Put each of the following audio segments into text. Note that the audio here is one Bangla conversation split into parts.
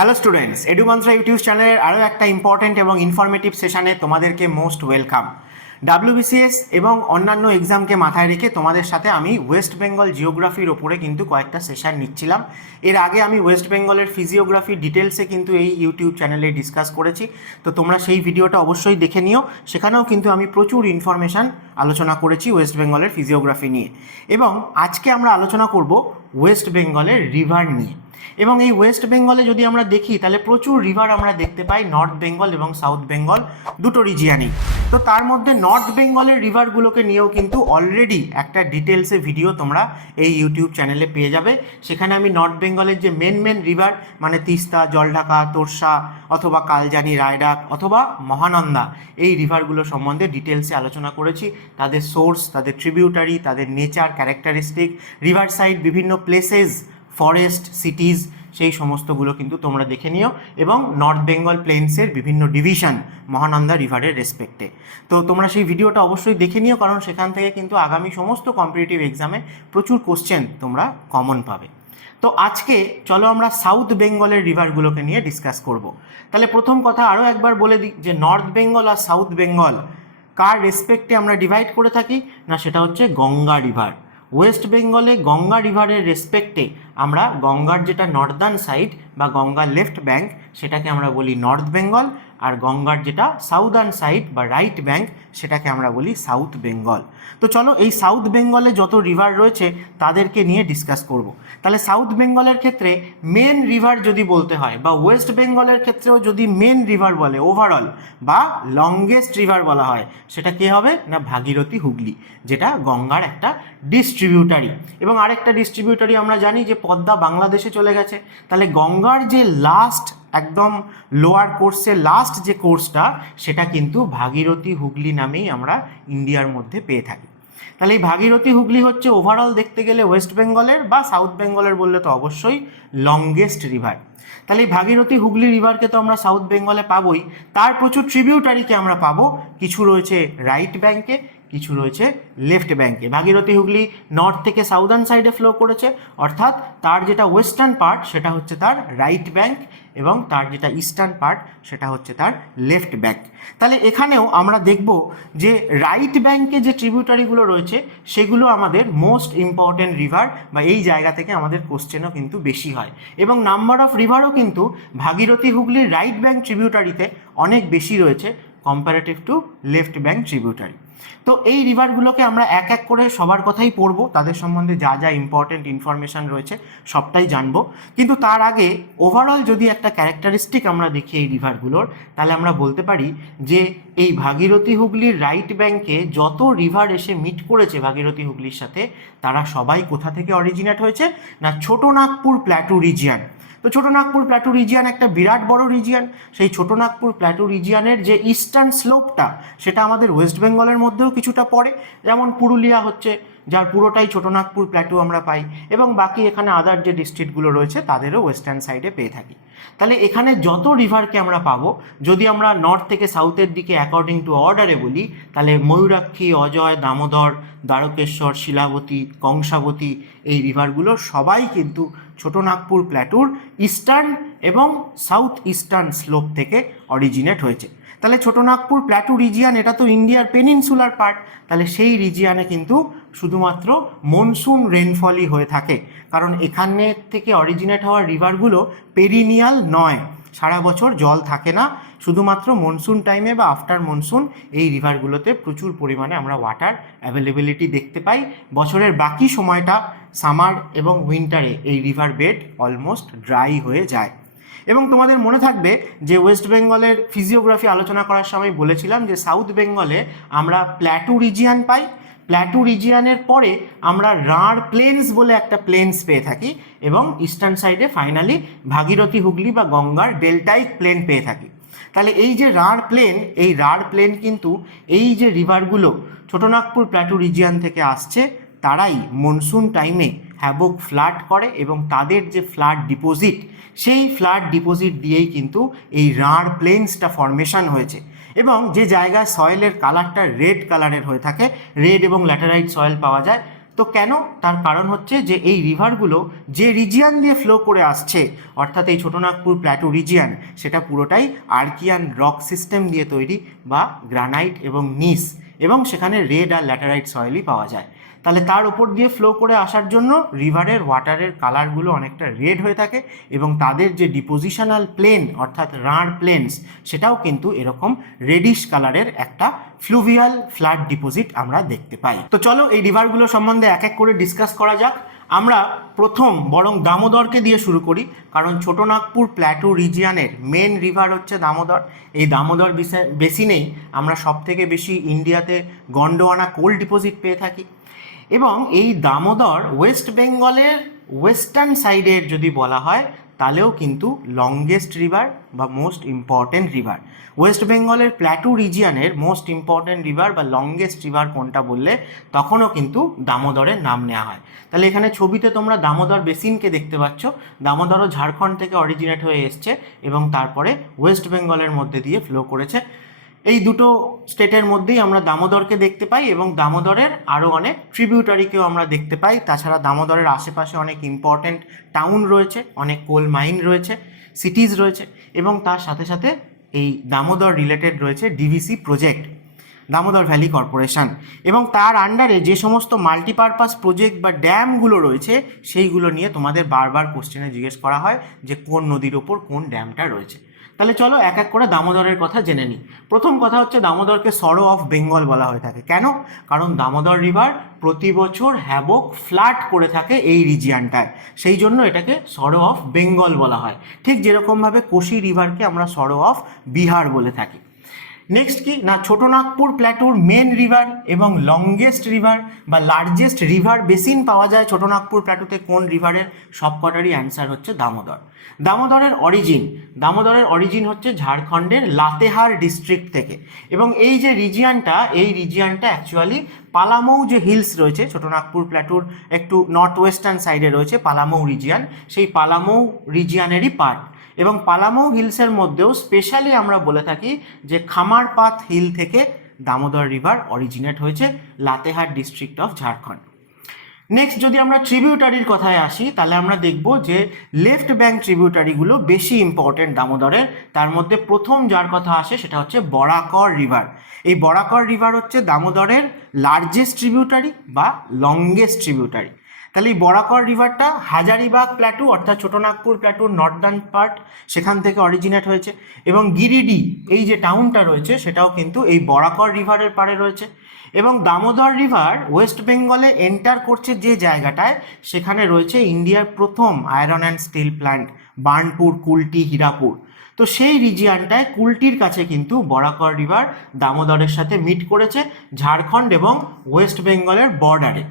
হ্যালো স্টুডেন্টস, এডুমন্ত্রা ইউটিউব চ্যানেলের আরও একটা ইম্পর্টেন্ট এবং ইনফরমেটিভ সেশনে তোমাদেরকে মোস্ট ওয়েলকাম। ডাব্লিউবিসিএস এবং অন্যান্য এক্সামকে মাথায় রেখে তোমাদের সাথে আমি ওয়েস্ট বেঙ্গল জিওগ্রাফির ওপরে কিন্তু কয়েকটা সেশন নিচ্ছিলাম। এর আগে আমি ওয়েস্ট বেঙ্গলের ফিজিওগ্রাফি ডিটেলসে কিন্তু এই ইউটিউব চ্যানেলে ডিসকাস করেছি, তো তোমরা সেই ভিডিওটা অবশ্যই দেখে নিও। সেখানেও কিন্তু আমি প্রচুর ইনফরমেশান আলোচনা করেছি ওয়েস্ট বেঙ্গলের ফিজিওগ্রাফি নিয়ে। এবং আজকে আমরা আলোচনা করব ওয়েস্ট বেঙ্গলের রিভার নিয়ে। এবং এই ওয়েস্ট বেঙ্গলে যদি আমরা দেখি তাহলে প্রচুর রিভার আমরা দেখতে পাই নর্থ বেঙ্গল এবং সাউথ বেঙ্গল দুটো রিজিয়ানেই। তো তার মধ্যে নর্থ বেঙ্গলের রিভারগুলোকে নিয়েও কিন্তু অলরেডি একটা ডিটেলসে ভিডিও তোমরা এই ইউটিউব চ্যানেলে পেয়ে যাবে। সেখানে আমি নর্থ বেঙ্গলের যে মেন রিভার মানে তিস্তা, জলঢাকা, তোরসা অথবা কালজানি, রায়ডাক অথবা মহানন্দা, এই রিভারগুলো সম্বন্ধে ডিটেলসে আলোচনা করেছি। তাদের সোর্স, তাদের ট্রিবিউটারি, তাদের নেচার, ক্যারেক্টারিস্টিক, রিভার সাইড, বিভিন্ন প্লেসেস, ফরেস্ট, সিটিজ, সেই সমস্তগুলো কিন্তু তোমরা দেখে নিও। এবং নর্থ বেঙ্গল প্লেন্সের বিভিন্ন ডিভিশন মহানন্দা রিভারের রেসপেক্টে, তো তোমরা সেই ভিডিওটা অবশ্যই দেখে নিও, কারণ সেখান থেকে কিন্তু আগামী সমস্ত কম্পিটিটিভ এক্সামে প্রচুর কোশ্চেন তোমরা কমন পাবে। তো আজকে চলো আমরা সাউথ বেঙ্গলের রিভারগুলোকে নিয়ে ডিসকাস করব। তাহলে প্রথম কথা আরও একবার বলে দিই যে নর্থ বেঙ্গল আর সাউথ বেঙ্গল কার রেসপেক্টে আমরা ডিভাইড করে থাকি, না সেটা হচ্ছে গঙ্গা রিভার। ওয়েস্ট বেঙ্গলে গঙ্গা রিভারের রেসপেক্টে আমরা গঙ্গার যেটা নর্দার্ন সাইড বা গঙ্গার লেফট ব্যাঙ্ক সেটাকে আমরা বলি নর্থ বেঙ্গল, আর গঙ্গার যেটা সাউদার্ন সাইড বা রাইট ব্যাঙ্ক সেটাকে আমরা বলি সাউথ বেঙ্গল। তো চলো এই সাউথ বেঙ্গলে যত রিভার রয়েছে তাদেরকে নিয়ে ডিসকাস করব। তাহলে সাউথ বেঙ্গলের ক্ষেত্রে মেন রিভার যদি বলতে হয়, বা ওয়েস্ট বেঙ্গলের ক্ষেত্রেও যদি মেন রিভার বলে ওভারঅল বা লংগেস্ট রিভার বলা হয়, সেটা কে হবে না ভাগীরথী হুগলি, যেটা গঙ্গার একটা ডিস্ট্রিবিউটারি। এবং আরেকটা ডিস্ট্রিবিউটারি আমরা জানি যে পদ্মা বাংলাদেশে চলে গেছে। তাহলে গঙ্গার যে লাস্ট একদম লোয়ার কোর্সের লাস্ট যে কোর্সটা, সেটা কিন্তু ভাগীরথী হুগলি নামেই আমরা ইন্ডিয়ার মধ্যে পেয়ে থাকি। তাহলে এই ভাগীরথী হুগলি হচ্ছে ওভারঅল দেখতে গেলে ওয়েস্ট বেঙ্গলের বা সাউথ বেঙ্গলের বললে তো অবশ্যই লংগেস্ট রিভার। তাহলে এই ভাগীরথী হুগলি রিভারকে তো আমরা সাউথ বেঙ্গলে পাবোই, তার প্রচুর ট্রিবিউটারিকে আমরা পাবো। কিছু রয়েছে রাইট ব্যাঙ্কে, কিছু রয়েছে লেফট ব্যাঙ্কে। ভাগীরথী হুগলি নর্থ থেকে সাউদার্ন সাইডে ফ্লো করেছে, অর্থাৎ তার যেটা ওয়েস্টার্ন পার্ট সেটা হচ্ছে তার রাইট ব্যাঙ্ক, এবং তার যেটা ইস্টার্ন পার্ট সেটা হচ্ছে তার লেফট ব্যাঙ্ক। তাহলে এখানেও আমরা দেখব যে রাইট ব্যাঙ্কে যে ট্রিবিউটারিগুলো রয়েছে সেগুলো আমাদের মোস্ট ইম্পর্টেন্ট রিভার, বা এই জায়গা থেকে আমাদের কোশ্চেনও কিন্তু বেশি হয়। এবং নাম্বার অফ রিভারও কিন্তু ভাগীরথী হুগলির রাইট ব্যাঙ্ক ট্রিবিউটারিতে অনেক বেশি রয়েছে comparative to left bank tributary. তো এই রিভারগুলোকে আমরা এক এক করে সবার কথাই পড়বো, তাদের সম্বন্ধে যা যা ইম্পর্টেন্ট ইনফরমেশান রয়েছে সবটাই জানবো। কিন্তু তার আগে ওভারঅল যদি একটা ক্যারেক্টারিস্টিক আমরা দেখি এই রিভারগুলোর, তাহলে আমরা বলতে পারি যে এই ভাগীরথী হুগলির রাইট ব্যাঙ্কে যত রিভার এসে মিট করেছে ভাগীরথী হুগলির সাথে, তারা সবাই কোথা থেকে অরিজিনেট হয়েছে, না ছোটো নাগপুর প্ল্যাটু রিজিয়ান। তো ছোটো নাগপুর প্ল্যাটু রিজিয়ান একটা বিরাট বড় রিজিয়ান। সেই ছোটো নাগপুর প্ল্যাটু রিজিয়ানের যে ইস্টার্ন স্লোপটা সেটা আমাদের ওয়েস্ট বেঙ্গলের মধ্যেও কিছুটা পড়ে, যেমন পুরুলিয়া হচ্ছে যার পুরোটাই ছোটো নাগপুর প্ল্যাটু আমরা পাই, এবং বাকি এখানে আদার যে ডিস্ট্রিক্টগুলো রয়েছে তাদেরও ওয়েস্টার্ন সাইডে পেয়ে থাকি। তাহলে এখানে যত রিভারকে আমরা পাবো, যদি আমরা নর্থ থেকে সাউথের দিকে অ্যাকর্ডিং টু অর্ডারে বলি, তাহলে ময়ূরাক্ষী, অজয়, দামোদর, দ্বারকেশ্বর, শিলাবতী, কংসাবতী, এই রিভারগুলো সবাই কিন্তু ছোটো নাগপুর প্ল্যাটুর ইস্টার্ন এবং সাউথ ইস্টার্ন স্লোপ থেকে অরিজিনেট হয়েছে। তাহলে ছোটো নাগপুর প্ল্যাটু রিজিয়ান এটা তো ইন্ডিয়ার পেনিনসুলার পার্ট, তাহলে সেই রিজিয়ানে কিন্তু শুধুমাত্র মনসুন রেনফলই হয়ে থাকে, কারণ এখানে থেকে অরিজিনেট হওয়া রিভারগুলো পেরিনিয়াল নয়, সারা বছর জল থাকে না, শুধুমাত্র মনসুন টাইমে বা আফটার মনসুন এই রিভারগুলোতে প্রচুর পরিমাণে আমরা ওয়াটার অ্যাভেলেবিলিটি দেখতে পাই। বছরের বাকি সময়টা সামার এবং উইন্টারে এই রিভার বেড অলমোস্ট ড্রাই হয়ে যায়। এবং তোমাদের মনে থাকবে যে ওয়েস্ট বেঙ্গলের ফিজিওগ্রাফি আলোচনা করার সময় বলেছিলাম যে সাউথ বেঙ্গলে আমরা প্ল্যাটু রিজিয়ান পাই, প্ল্যাটু রিজিয়ানের পরে আমরা রাঢ় প্লেন্স বলে একটা প্লেন্স পেয়ে থাকি, এবং ইস্টার্ন সাইডে ফাইনালি ভাগীরথী হুগলি বা গঙ্গার ডেল্টাইক প্লেন পেয়ে থাকি। তাহলে এই যে রাঢ় প্লেন, এই রাঢ় প্লেন কিন্তু এই যে রিভারগুলো ছোটো নাগপুর প্ল্যাটু রিজিয়ান থেকে আসছে, তারাই মনসুন টাইমে হ্যাভক ফ্লাড করে, এবং তাদের যে ফ্লাড ডিপোজিট, সেই ফ্লাড ডিপোজিট দিয়েই কিন্তু এই রাঢ় প্লেন্সটা ফর্মেশন হয়েছে। এবং যে জায়গায় সয়েলের কালারটা রেড কালারের হয়ে থাকে, রেড এবং ল্যাটেরাইট সয়েল পাওয়া যায়, তো তো কেন? তার কারণ হচ্ছে যে এই রিভারগুলো যে রিজিয়ান দিয়ে ফ্লো করে আসছে, অর্থাৎ এই ছোটনাগপুর প্ল্যাটু রিজিয়ান, সেটা পুরোটাই আর্কিয়ান রক সিস্টেম দিয়ে তৈরি, বা গ্রানাইট এবং নিস, এবং সেখানে রেড আর ল্যাটেরাইট সয়েলই পাওয়া যায়। তাহলে তার উপর দিয়ে ফ্লো করে আসার জন্য রিভারের ওয়াটারের কালারগুলো অনেকটা রেড হয়ে থাকে, এবং তাদের যে ডিপোজিশনাল প্লেন অর্থাৎ রাঁড় প্লেনস, সেটাও কিন্তু এরকম রেডিশ কালারের একটা ফ্লুভিয়াল ফ্ল্যাট ডিপোজিট আমরা দেখতে পাই। তো চলো এই রিভারগুলো সম্বন্ধে এক এক করে ডিসকাস করা যাক। আমরা প্রথম বরং দামোদরকে দিয়ে শুরু করি, কারণ ছোটনাগপুর প্ল্যাটু রিজিয়ানের মেন রিভার হচ্ছে দামোদর। এই দামোদর বেসিনেই আমরা সবথেকে বেশি ইন্ডিয়াতে গন্ডোয়ানা কোল ডিপোজিট পেয়ে থাকি, এবং এই দামোদর ওয়েস্ট বেঙ্গলের ওয়েস্টার্ন সাইডের যদি বলা হয় তাহলেও কিন্তু লংগেস্ট রিভার বা মোস্ট ইম্পর্টেন্ট রিভার। ওয়েস্ট বেঙ্গলের প্ল্যাটু রিজিয়ানের মোস্ট ইম্পর্টেন্ট রিভার বা লংগেস্ট রিভার কোনটা বললে তখনও কিন্তু দামোদরের নাম নেওয়া হয়। তাহলে এখানে ছবিতে তোমরা দামোদর বেসিনকে দেখতে পাচ্ছ। দামোদরও ঝাড়খণ্ড থেকে অরিজিনেট হয়ে এসছে এবং তারপরে ওয়েস্ট বেঙ্গলের মধ্যে দিয়ে ফ্লো করেছে। এই দুটো স্টেটের মধ্যেই আমরা দামোদরকে দেখতে পাই, এবং দামোদরের আরও অনেক ট্রিবিউটারিকেও আমরা দেখতে পাই। তাছাড়া দামোদরের আশেপাশে অনেক ইম্পর্টেন্ট টাউন রয়েছে, অনেক কোল মাইন রয়েছে, সিটিজ রয়েছে, এবং তার সাথে সাথে এই দামোদর রিলেটেড রয়েছে DVC project, Damodar valley corporation, এবং তার আন্ডারে যে সমস্ত মাল্টিপারপাস প্রজেক্ট বা ড্যামগুলো রয়েছে সেইগুলো নিয়ে তোমাদের বারবার কোশ্চেনে জিজ্ঞেস করা হয় যে কোন নদীর ওপর কোন ড্যামটা রয়েছে। তাহলে চলো এক এক করে দামোদরের কথা জেনে নিই। প্রথম কথা হচ্ছে দামোদরকে সরো অফ বেঙ্গল বলা হয়ে থাকে। কেন? কারণ দামোদর রিভার প্রতি বছর হ্যাভক ফ্লাড করে থাকে এই রিজিয়ানটায়, সেই জন্য এটাকে সরো অফ বেঙ্গল বলা হয়। ঠিক যেরকমভাবে কোশি রিভারকে আমরা সরো অফ বিহার বলে থাকি। নেক্সট কি না, ছোটনাগপুর প্ল্যাটুর মেন রিভার এবং লংগেস্ট রিভার বা লার্জেস্ট রিভার বেসিন পাওয়া যায় ছোটনাগপুর প্ল্যাটুতে কোন রিভারের? সবকটারই অ্যান্সার হচ্ছে দামোদর। দামোদরের অরিজিন হচ্ছে ঝাড়খণ্ডের লাতেহার ডিস্ট্রিক্ট থেকে, এবং এই যে রিজিয়ানটা, এই রিজিয়ানটা অ্যাকচুয়ালি পালামৌ যে হিলস রয়েছে ছোটনাগপুর প্ল্যাটুর একটু নর্থ ওয়েস্টার্ন সাইডে রয়েছে পালামৌ রিজিয়ান, সেই পালামৌ রিজিয়ানেরই পার্ট। এবং পালামৌ হিলসের মধ্যেও স্পেশালি আমরা বলে থাকি যে খামারপাত হিল থেকে দামোদর রিভার অরিজিনেট হয়েছে, Latehar district of Jharkhand. Next যদি আমরা ট্রিবিউটারির কথায় আসি, তাহলে আমরা দেখব যে লেফট ব্যাঙ্ক ট্রিবিউটারিগুলো বেশি ইম্পর্টেন্ট দামোদরের। তার মধ্যে প্রথম যার কথা আসে সেটা হচ্ছে বরাকর রিভার। এই বরাকর রিভার হচ্ছে দামোদরের লার্জেস্ট ট্রিবিউটারি বা লংগেস্ট ট্রিবিউটারি। তাহলে এই বরাকর রিভারটা হাজারিবাগ প্ল্যাটু অর্থাৎ ছোটনাগপুর প্ল্যাটুর নর্দার্ন পার্ট, সেখান থেকে অরিজিনেট হয়েছে, এবং গিরিডি এই যে টাউনটা রয়েছে সেটাও কিন্তু এই বরাকর রিভারের পাড়ে রয়েছে। এবং দামোদর রিভার ওয়েস্ট বেঙ্গলে এন্টার করছে যে জায়গাটায়, সেখানে রয়েছে ইন্ডিয়ার প্রথম iron and steel plant Burnpur, Kulti, Hirapur. তো সেই রিজিয়ানটায় কুলটির কাছে কিন্তু বরাকর রিভার দামোদরের সাথে মিট করেছে ঝাড়খণ্ড এবং ওয়েস্ট বেঙ্গলের বর্ডারে।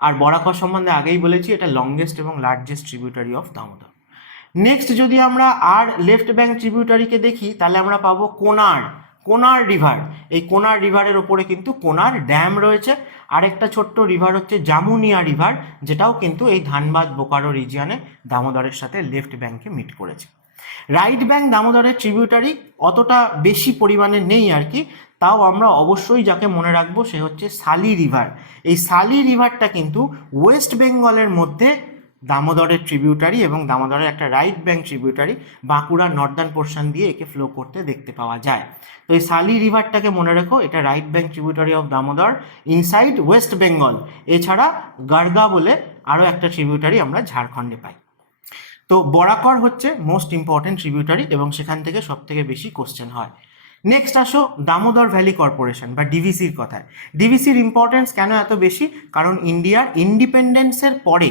আর বরাকর সম্বন্ধে আগেই বলেছি, এটা লংগেস্ট এবং largest tributary of Damodar. Next যদি আমরা আর লেফট ব্যাঙ্ক ট্রিবিউটারিকে দেখি, তাহলে আমরা পাবো কোনার রিভার। এই কোনার রিভারের ওপরে কিন্তু কোনার ড্যাম রয়েছে। আরেকটা ছোট্ট রিভার হচ্ছে জামুনিয়া রিভার, যেটাও কিন্তু এই ধানবাদ বোকারো রিজিয়নে দামোদরের সাথে লেফট ব্যাঙ্কে মিট করেছে। রাইট ব্যাঙ্ক দামোদরের ট্রিবিউটারি অতটা বেশি পরিমাণে নেই আর কি, তাও আমরা অবশ্যই যাকে মনে রাখবো সে হচ্ছে সালি রিভার। এই সালি রিভারটা কিন্তু ওয়েস্ট বেঙ্গলের মধ্যে দামোদরের ট্রিবিউটারি, এবং দামোদরের একটা রাইট ব্যাঙ্ক ট্রিবিউটারি বাঁকুড়ার নর্দার্ন পোর্শন দিয়ে একে ফ্লো করতে দেখতে পাওয়া যায়। তো এই সালি রিভারটাকে মনে রেখো, এটা right bank tributary of Damodar inside West Bengal. এছাড়া গার্গা বলে আরও একটা ট্রিবিউটারি আমরা ঝাড়খণ্ডে পাই। তো বরাকর হচ্ছে মোস্ট ইম্পর্টেন্ট ট্রিবিউটারি, এবং সেখান থেকে সব থেকে বেশি কোশ্চেন হয়। নেক্সট আসো দামোদর ভ্যালি কর্পোরেশন বা ডিভিসির কথায়। ডিভিসির ইম্পর্টেন্স কেন এত বেশি? কারণ ইন্ডিয়ার ইন্ডিপেন্ডেন্সের পরে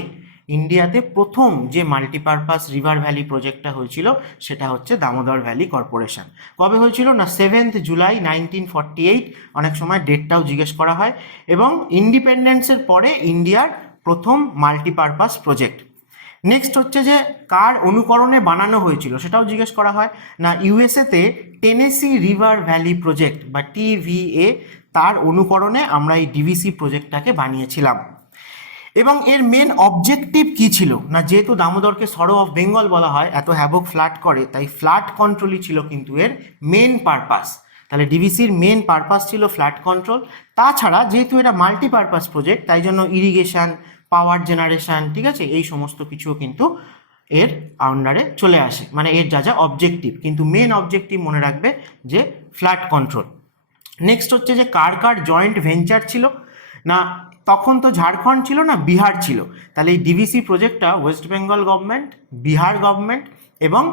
ইন্ডিয়াতে প্রথম যে মাল্টিপারপাস রিভার ভ্যালি প্রজেক্টটা হয়েছিল সেটা হচ্ছে দামোদর ভ্যালি কর্পোরেশন। কবে হয়েছিল না 7 জুলাই 1948, অনেক সময় ডেটটাও জিজ্ঞেস করা হয়, এবং ইন্ডিপেন্ডেন্সের পরে ইন্ডিয়ার প্রথম মাল্টিপারপাস প্রজেক্ট। নেক্সট হচ্ছে যে কার অনুকরণে বানানো হয়েছিল সেটাও জিজ্ঞেস করা হয় না, ইউএসএতে টেনেসি রিভার ভ্যালি প্রজেক্ট বা TVA, তার অনুকরণে আমরা এই ডিভিসি প্রজেক্টটাকে বানিয়েছিলাম। এবং এর মেন অবজেক্টিভ কী ছিল না, যেহেতু দামোদরকে সরো অফ বেঙ্গল বলা হয়, এত হ্যাভক ফ্লাড করে, তাই ফ্লাড কন্ট্রোলই ছিল কিন্তু এর মেন পারপাস। তাহলে ডিভিসির মেন পারপাস ছিল ফ্লাড কন্ট্রোল। তাছাড়া যেহেতু এটা মাল্টিপারপাস প্রজেক্ট, তাই জন্য ইরিগেশন, পাওয়ার জেনারেশন, ঠিক আছে, এই সমস্ত কিছুও কিন্তু এর আন্ডারে চলে আসে, মানে এর যা যা অবজেক্টিভ, কিন্তু মেন অবজেক্টিভ মনে রাখবে যে ফ্লাড কন্ট্রোল। নেক্সট হচ্ছে যে কার কার জয়েন্ট ভেঞ্চার ছিল না, তখন তো ঝাড়খণ্ড ছিল না, বিহার ছিল। তাহলে এই ডিভিসি প্রজেক্টটা ওয়েস্ট বেঙ্গল গভর্নমেন্ট, বিহার গভর্নমেন্ট এবং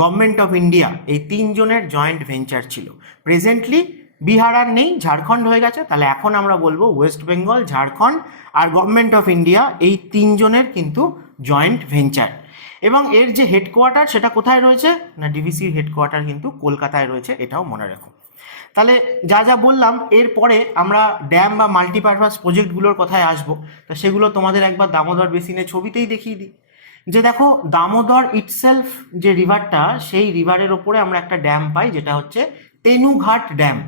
গভর্নমেন্ট অফ ইন্ডিয়া, এই তিনজনের জয়েন্ট ভেঞ্চার ছিল। প্রেজেন্টলি বিহার আর নেই, ঝাড়খণ্ড হয়ে গেছে। তাহলে এখন আমরা বলবো ওয়েস্ট বেঙ্গল, ঝাড়খণ্ড আর গভর্নমেন্ট অফ ইন্ডিয়া, এই তিনজনের কিন্তু জয়েন্ট ভেঞ্চার। এবং এর যে হেডকোয়ার্টার সেটা কোথায় রয়েছে না, ডিভিসির হেডকোয়ার্টার কিন্তু কলকাতায় রয়েছে, এটাও মনে রাখো। তাহলে যা যা বললাম, এরপরে আমরা ড্যাম বা মাল্টিপারপাস প্রজেক্টগুলোর কথায় আসবো। তা সেগুলো তোমাদের একবার দামোদর বেসিনের ছবিতেই দেখিয়ে দিই। যে দেখো, দামোদর ইটসেলফ যে রিভারটা, সেই রিভারের ওপরে আমরা একটা ড্যাম পাই, যেটা হচ্ছে তেনুঘাট ড্যাম।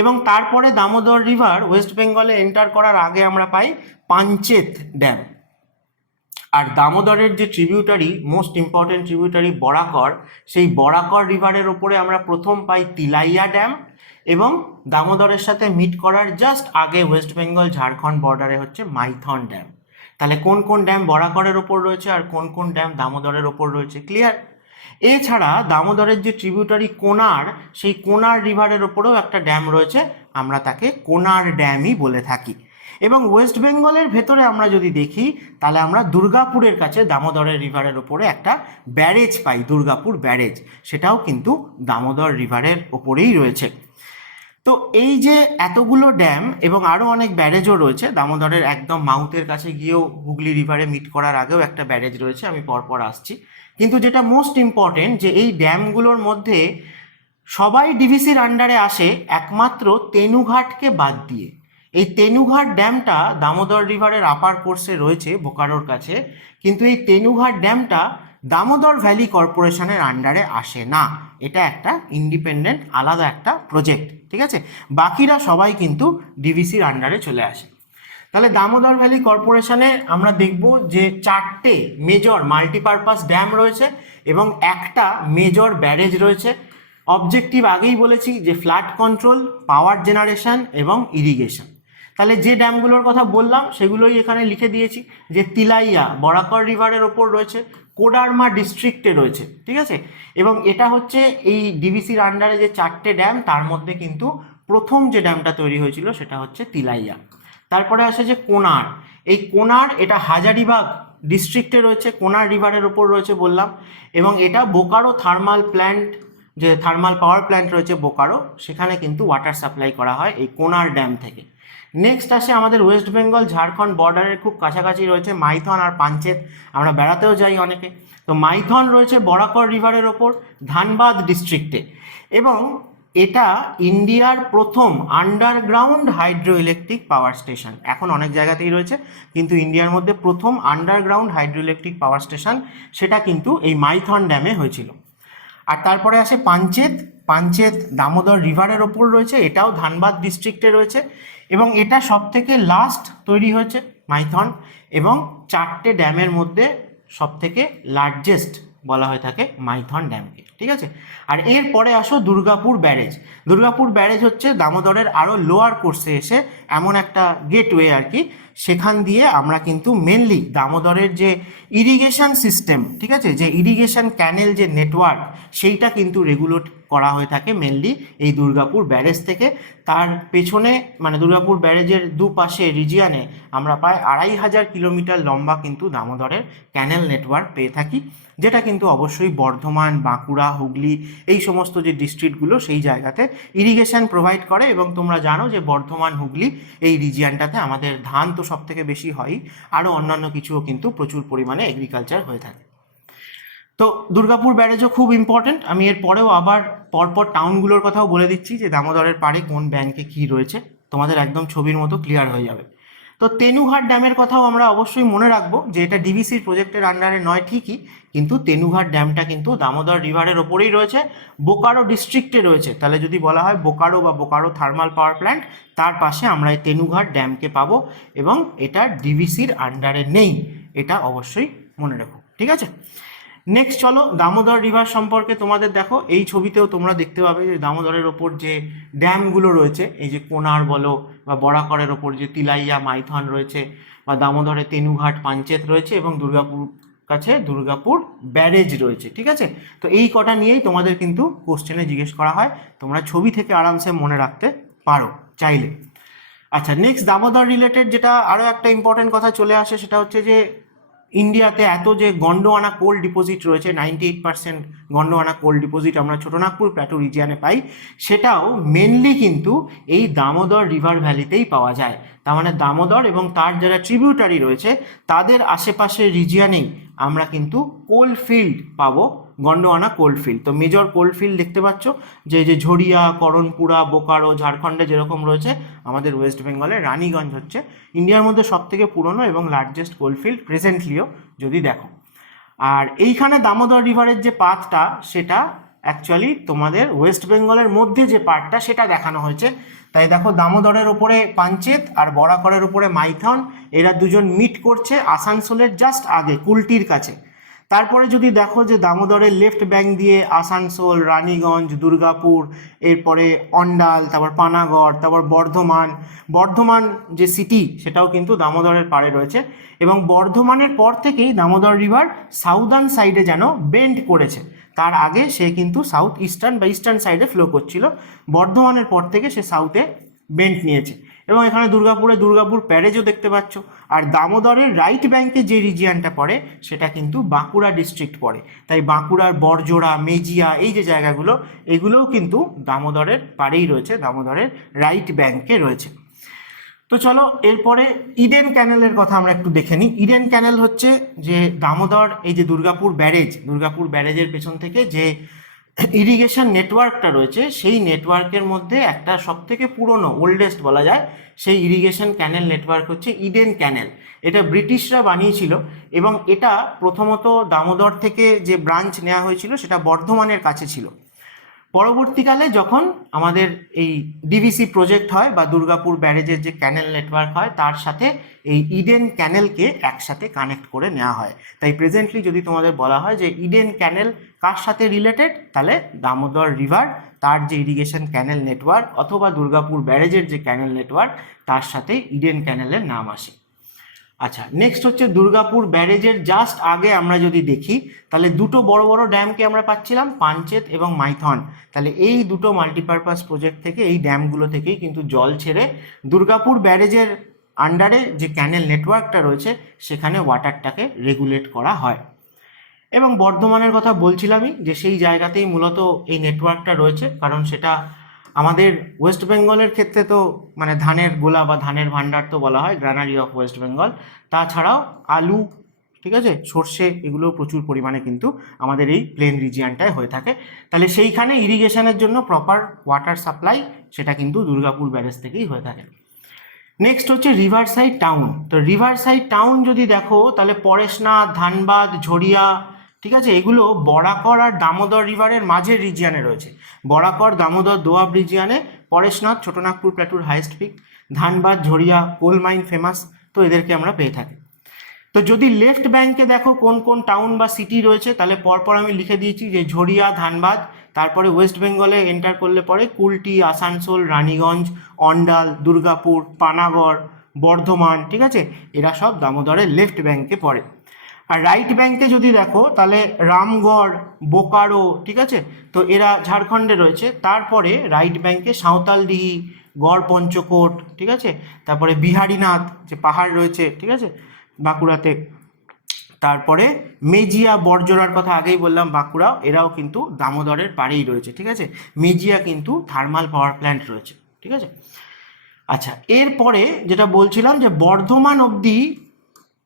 এবং তারপরে দামোদর রিভার ওয়েস্ট বেঙ্গলে এন্টার করার আগে আমরা পাই পাঞ্চেত ড্যাম। আর দামোদরের যে tributary, most important tributary Barakar, সেই বরাকর রিভারের ওপরে আমরা প্রথম পাই তিলাইয়া ড্যাম। এবং দামোদরের সাথে মিট করার জাস্ট আগে ওয়েস্ট বেঙ্গল ঝাড়খণ্ড বর্ডারে হচ্ছে মাইথন ড্যাম। তাহলে কোন কোন ড্যাম বরাকরের ওপর রয়েছে আর কোন কোন ড্যাম দামোদরের ওপর রয়েছে, ক্লিয়ার? এছাড়া দামোদরের যে ট্রিবিউটারি কোনার, সেই কোনার রিভারের ওপরেও একটা ড্যাম রয়েছে, আমরা তাকে কোনার ড্যামই বলে থাকি। এবং ওয়েস্ট বেঙ্গলের ভেতরে আমরা যদি দেখি, তাহলে আমরা দুর্গাপুরের কাছে দামোদরের রিভারের ওপরে একটা ব্যারেজ পাই, দুর্গাপুর ব্যারেজ, সেটাও কিন্তু দামোদর রিভারের ওপরেই রয়েছে। তো এই যে এতগুলো ড্যাম এবং আরও অনেক ব্যারেজও রয়েছে, দামোদরের একদম মাউথের কাছে গিয়েও হুগলি রিভারে মিট করার আগেও একটা ব্যারেজ রয়েছে, আমি পরপর আসছি। কিন্তু যেটা মোস্ট ইম্পর্টেন্ট, যে এই ড্যামগুলোর মধ্যে সবাই ডিভিসির আন্ডারে আসে একমাত্র তেনুঘাটকে বাদ দিয়ে। এই তেনুঘাট ড্যামটা দামোদর রিভারের আপার কোর্সে রয়েছে বোকারোর কাছে, কিন্তু এই তেনুঘাট ড্যামটা দামোদর ভ্যালি কর্পোরেশনের আন্ডারে আসে না, এটা একটা ইন্ডিপেন্ডেন্ট আলাদা একটা প্রজেক্ট, ঠিক আছে? বাকিরা সবাই কিন্তু ডিভিসির আন্ডারে চলে আসে। তাহলে দামোদর ভ্যালি কর্পোরেশনে আমরা দেখব যে 4টে মেজর মাল্টিপারপাস ড্যাম রয়েছে এবং একটা মেজর ব্যারেজ রয়েছে। অবজেক্টিভ আগেই বলেছি যে ফ্লাড কন্ট্রোল, পাওয়ার জেনারেশন এবং ইরিগেশন। তাহলে যে ড্যামগুলোর কথা বললাম সেগুলোই এখানে লিখে দিয়েছি, যে তিলাইয়া বরাকর রিভারের ওপর রয়েছে, কোডারমা ডিস্ট্রিক্টে রয়েছে, ঠিক আছে? এবং এটা হচ্ছে এই ডিভিসির আন্ডারে যে 4টে ড্যাম, তার মধ্যে কিন্তু প্রথম যে ড্যামটা তৈরি হয়েছিল সেটা হচ্ছে তিলাইয়া। তারপরে আসে যে কোনার, এই কোনার এটা হাজারিবাগ ডিস্ট্রিক্টে রয়েছে, কোনার রিভারের ওপর রয়েছে বললাম। এবং এটা বোকারো থার্মাল প্ল্যান্ট, যে থার্মাল পাওয়ার প্ল্যান্ট রয়েছে বোকারো, সেখানে কিন্তু ওয়াটার সাপ্লাই করা হয় এই কোনার ড্যাম থেকে। নেক্সট আসে আমাদের ওয়েস্ট বেঙ্গল ঝাড়খণ্ড বর্ডারের খুব কাছাকাছি রয়েছে মাইথন আর পাঞ্চেত, আমরা বেড়াতেও যাই অনেকে। তো মাইথন রয়েছে বরাকর রিভারের ওপর ধানবাদ ডিস্ট্রিক্টে, এবং এটা ইন্ডিয়ার প্রথম underground hydro electric power station. এখন অনেক জায়গাতেই রয়েছে, কিন্তু ইন্ডিয়ার মধ্যে প্রথম underground hydro electric power station, সেটা কিন্তু এই মাইথন ড্যামে হয়েছিল। আর তারপরে আসে পাঞ্চেত, পাঞ্চেত দামোদর রিভারের ওপর রয়েছে, এটাও ধানবাদ ডিস্ট্রিক্টে রয়েছে, এবং এটা সব থেকে লাস্ট তৈরি হয়েছে মাইথন। এবং 4টে ড্যামের মধ্যে সব থেকে লার্জেস্ট বলা হয়ে থাকে মাইথন ড্যামকে, ঠিক আছে? আর এরপরে আসো দুর্গাপুর ব্যারেজ। দুর্গাপুর ব্যারেজ হচ্ছে দামোদরের আরও লোয়ার কোর্সে এসে এমন একটা গেটওয়ে আর কি, সেখান দিয়ে আমরা কিন্তু মেনলি দামোদরের যে ইরিগেশন সিস্টেম, ঠিক আছে, যে ইরিগেশন ক্যানেল যে নেটওয়ার্ক, সেইটা কিন্তু রেগুলেট করা হয়ে থাকে মেনলি এই দুর্গাপুর ব্যারেজ থেকে। তার পেছনে মানে দুর্গাপুর ব্যারেজের দুপাশে রিজিয়ানে আমরা প্রায় 2500 কিলোমিটার লম্বা কিন্তু দামোদরের ক্যানেল নেটওয়ার্ক পেয়ে থাকি, যেটা কিন্তু অবশ্যই বর্ধমান, বাঁকুড়া, হুগলি, এই সমস্ত যে ডিস্ট্রিক্টগুলো সেই জায়গাতে ইরিগেশন প্রোভাইড করে। এবং তোমরা জানো যে বর্ধমান, হুগলি এই রিজিয়ানটাতে আমাদের ধান তো সব থেকে বেশি হয়, আরও অন্যান্য কিছুও কিন্তু প্রচুর পরিমাণে এগ্রিকালচার হয়ে থাকে। তো দুর্গাপুর ব্যারেজও খুব ইম্পর্টেন্ট। আমি এর পরেও আবার পরপর টাউনগুলোর কথাও বলে দিচ্ছি, যে দামোদরের পাড়ে কোন ব্যাংকে কী রয়েছে, তোমাদের একদম ছবির মতো ক্লিয়ার হয়ে যাবে। তো তেনুঘাট ড্যামের কথাও আমরা অবশ্যই মনে রাখবো, যে এটা ডিভিসির প্রজেক্টের আন্ডারে নয় ঠিকই, কিন্তু তেনুঘাট ড্যামটা কিন্তু দামোদর রিভারের ওপরেই রয়েছে, বোকারো ডিস্ট্রিক্টে রয়েছে। তাহলে যদি বলা হয় বোকারো বা বোকারো থার্মাল পাওয়ার প্ল্যান্ট, তার পাশে আমরা এই তেনুঘাট ড্যামকে পাবো, এবং এটা ডিভিসির আন্ডারে নেই, এটা অবশ্যই মনে রাখো, ঠিক আছে? নেক্সট চলো দামোদর রিভার সম্পর্কে তোমাদের দেখো এই ছবিতেও তোমরা দেখতে পাবে যে দামোদরের ওপর যে ড্যামগুলো রয়েছে, এই যে কোনার বলো বা বরাকরের ওপর যে তিলাইয়া মাইথন রয়েছে, বা দামোদরে তেনুঘাট পাঞ্চেত রয়েছে, এবং দুর্গাপুর কাছে দুর্গাপুর ব্যারেজ রয়েছে। ঠিক আছে, তো এই কটা নিয়েই তোমাদের কিন্তু কোশ্চেনে জিজ্ঞেস করা হয়, তোমরা ছবি থেকে আরামসে মনে রাখতে পারো চাইলে। আচ্ছা, নেক্সট দামোদর রিলেটেড যেটা আরও একটা ইম্পর্টেন্ট কথা চলে আসে, সেটা হচ্ছে যে ইন্ডিয়াতে এত যে গন্ডোয়ানা কোল ডিপোজিট রয়েছে, 98% গন্ডোয়ানা কোল ডিপোজিট আমরা ছোটনাগপুর প্ল্যাটু রিজিয়ানে পাই, সেটাও মেনলি কিন্তু এই দামোদর রিভার ভ্যালিতেই পাওয়া যায়। তার মানে দামোদর এবং তার যারা ট্রিবিউটারি রয়েছে তাদের আশেপাশের রিজিয়ানেই আমরা কিন্তু কোলফিল্ড পাবো, গন্ডোয়ানা কোলফিল্ড। তো মেজর কোলফিল্ড দেখতে পাচ্ছ যে ঝরিয়া, করণপুরা, বোকারো, ঝাড়খণ্ডে যেরকম রয়েছে, আমাদের ওয়েস্ট বেঙ্গলে রানীগঞ্জ হচ্ছে ইন্ডিয়ার মধ্যে সবথেকে পুরনো এবং লার্জেস্ট কোলফিল্ড প্রেজেন্টলিও যদি দেখো। আর এইখানে দামোদর রিভারের যে পাথটা, সেটা অ্যাকচুয়ালি তোমাদের ওয়েস্ট বেঙ্গলের মধ্যে যে পার্টটা সেটা দেখানো হয়েছে। তাই দেখো দামোদরের ওপরে পাঞ্চেত আর বরাকরের উপরে মাইথন, এরা দুজন মিট করছে আসানসোলের জাস্ট আগে কুলটির কাছে। তারপরে যদি দেখো যে দামোদরের লেফট ব্যাঙ্ক দিয়ে আসানসোল, রানীগঞ্জ, দুর্গাপুর, এরপরে অন্ডাল, তারপর পানাগড়, তারপর বর্ধমান যে সিটি সেটাও কিন্তু দামোদরের পাড়ে রয়েছে। এবং বর্ধমানের পর থেকেই দামোদর রিভার সাউদার্ন সাইডে যেন বেন্ড করেছে, তার আগে সে কিন্তু সাউথ ইস্টার্ন বা ইস্টার্ন সাইডে ফ্লো করছিল, বর্ধমানের পর থেকে সে সাউথে বেন্ড নিয়েছে। এবং এখানে দুর্গাপুর প্যারেজও দেখতে পাচ্ছ। আর দামোদরের রাইট ব্যাঙ্কে যে রিজিয়ানটা পড়ে সেটা কিন্তু বাঁকুড়া ডিস্ট্রিক্ট পড়ে, তাই বাঁকুড়ার বড়জোড়া, মেজিয়া, এই যে জায়গাগুলো, এগুলোও কিন্তু দামোদরের পাড়েই রয়েছে, দামোদরের রাইট ব্যাঙ্কে রয়েছে। তো চলো এরপরে ইডেন ক্যানেলের কথা আমরা একটু দেখে নিই। ইডেন ক্যানেল হচ্ছে যে দামোদর, এই যে দুর্গাপুর ব্যারেজের পেছন থেকে যে ইরিগেশন নেটওয়ার্কটা রয়েছে, সেই নেটওয়ার্কের মধ্যে একটা সবথেকে পুরনো, ওল্ডেস্ট বলা যায়, সেই ইরিগেশন ক্যানেল নেটওয়ার্ক হচ্ছে ইডেন ক্যানেল। এটা ব্রিটিশরা বানিয়েছিল এবং এটা প্রথমত দামোদর থেকে যে ব্রাঞ্চ নেওয়া হয়েছিল সেটা বর্ধমানের কাছে ছিল। পরবর্তীকালে যখন আমাদের এই ডিভিসি প্রজেক্ট হয় বা দুর্গাপুর ব্যারেজের যে ক্যানেল নেটওয়ার্ক হয়, তার সাথে এই ইডেন ক্যানেলকে একসাথে কানেক্ট করে নেওয়া হয়। তাই প্রেজেন্টলি যদি তোমাদের বলা হয় যে ইডেন ক্যানেল কার সাথে রিলেটেড, তাহলে দামোদর রিভার তার যে ইরিগেশন ক্যানেল নেটওয়ার্ক অথবা দুর্গাপুর ব্যারেজের যে ক্যানেল নেটওয়ার্ক, তার সাথে ইডেন ক্যানেলের নাম আসে। আচ্ছা, নেক্সট হচ্ছে দুর্গাপুর ব্যারেজের জাস্ট আগে আমরা যদি দেখি, তাহলে দুটো বড় বড় ড্যামকে আমরা পাচ্ছিলাম, পাঞ্চেত এবং মাইথন। তাহলে এই দুটো মাল্টিপারপাস প্রজেক্ট থেকে, এই ড্যামগুলো থেকেই কিন্তু জল ছেড়ে দুর্গাপুর ব্যারেজের আন্ডারে যে ক্যানেল নেটওয়ার্কটা রয়েছে সেখানে ওয়াটারটাকে রেগুলেট করা হয়। এবং বর্ধমানের কথা বলছিলামই যে সেই জায়গাতেই মূলত এই নেটওয়ার্কটা রয়েছে, কারণ সেটা আমাদের ওয়েস্ট বেঙ্গলের ক্ষেত্রে তো মানে ধানের গোলা বা ধানের ভাণ্ডার তো বলা হয়, গ্রানারি অফ ওয়েস্ট বেঙ্গল। তাছাড়াও আলু, ঠিক আছে, সর্ষে, এগুলো প্রচুর পরিমাণে কিন্তু আমাদের এই প্লেন রিজিয়ানটায় হয়ে থাকে। তাহলে সেইখানে ইরিগেশনের জন্য প্রপার ওয়াটার সাপ্লাই সেটা কিন্তু দুর্গাপুর ব্যারেজ থেকেই হয়ে থাকে। নেক্সট হচ্ছে রিভার সাইড টাউন। তো রিভার সাইড টাউন যদি দেখো, তাহলে পরেশনাথ, ধানবাদ, ঝরিয়া, ঠিক আছে, এগুলো বরাকর আর দামোদর রিভারের মাঝের রিজিয়ানে রয়েছে। বরাকর, দামোদর, দোয়াব রিজিয়ানে, পরেশনাথ ছোটনাগপুর প্ল্যাটুর হাইস্ট পিক, ধানবাদ, ঝরিয়া কোল মাইন ফেমাস, তো এদেরকে আমরা পেয়ে থাকি। তো যদি লেফট ব্যাঙ্কে দেখো কোন কোন টাউন বা সিটি রয়েছে, তাহলে পরপর আমি লিখে দিয়েছি যে ঝরিয়া, ধানবাদ, তারপরে ওয়েস্ট বেঙ্গলে এন্টার করলে পরে কুলটি, আসানসোল, রানীগঞ্জ, অন্ডাল, দুর্গাপুর, পানাগড়, বর্ধমান, ঠিক আছে, এরা সব দামোদরের লেফট ব্যাঙ্কে পড়ে। আর রাইট ব্যাঙ্কে যদি দেখো তাহলে রামগড়, বোকারো, ঠিক আছে, তো এরা ঝাড়খণ্ডে রয়েছে। তারপরে রাইট ব্যাঙ্কে সাঁওতালডিহি, গড় পঞ্চকোট, ঠিক আছে, তারপরে বিহারীনাথ যে পাহাড় রয়েছে, ঠিক আছে, বাঁকুড়াতে, তারপরে মেজিয়া, বড়জোড়ার কথা আগেই বললাম, বাঁকুড়া, এরাও কিন্তু দামোদরের পাড়েই রয়েছে, ঠিক আছে। মেজিয়া কিন্তু থার্মাল পাওয়ার প্ল্যান্ট রয়েছে, ঠিক আছে। আচ্ছা, এরপরে যেটা বলছিলাম যে বর্ধমান অবধি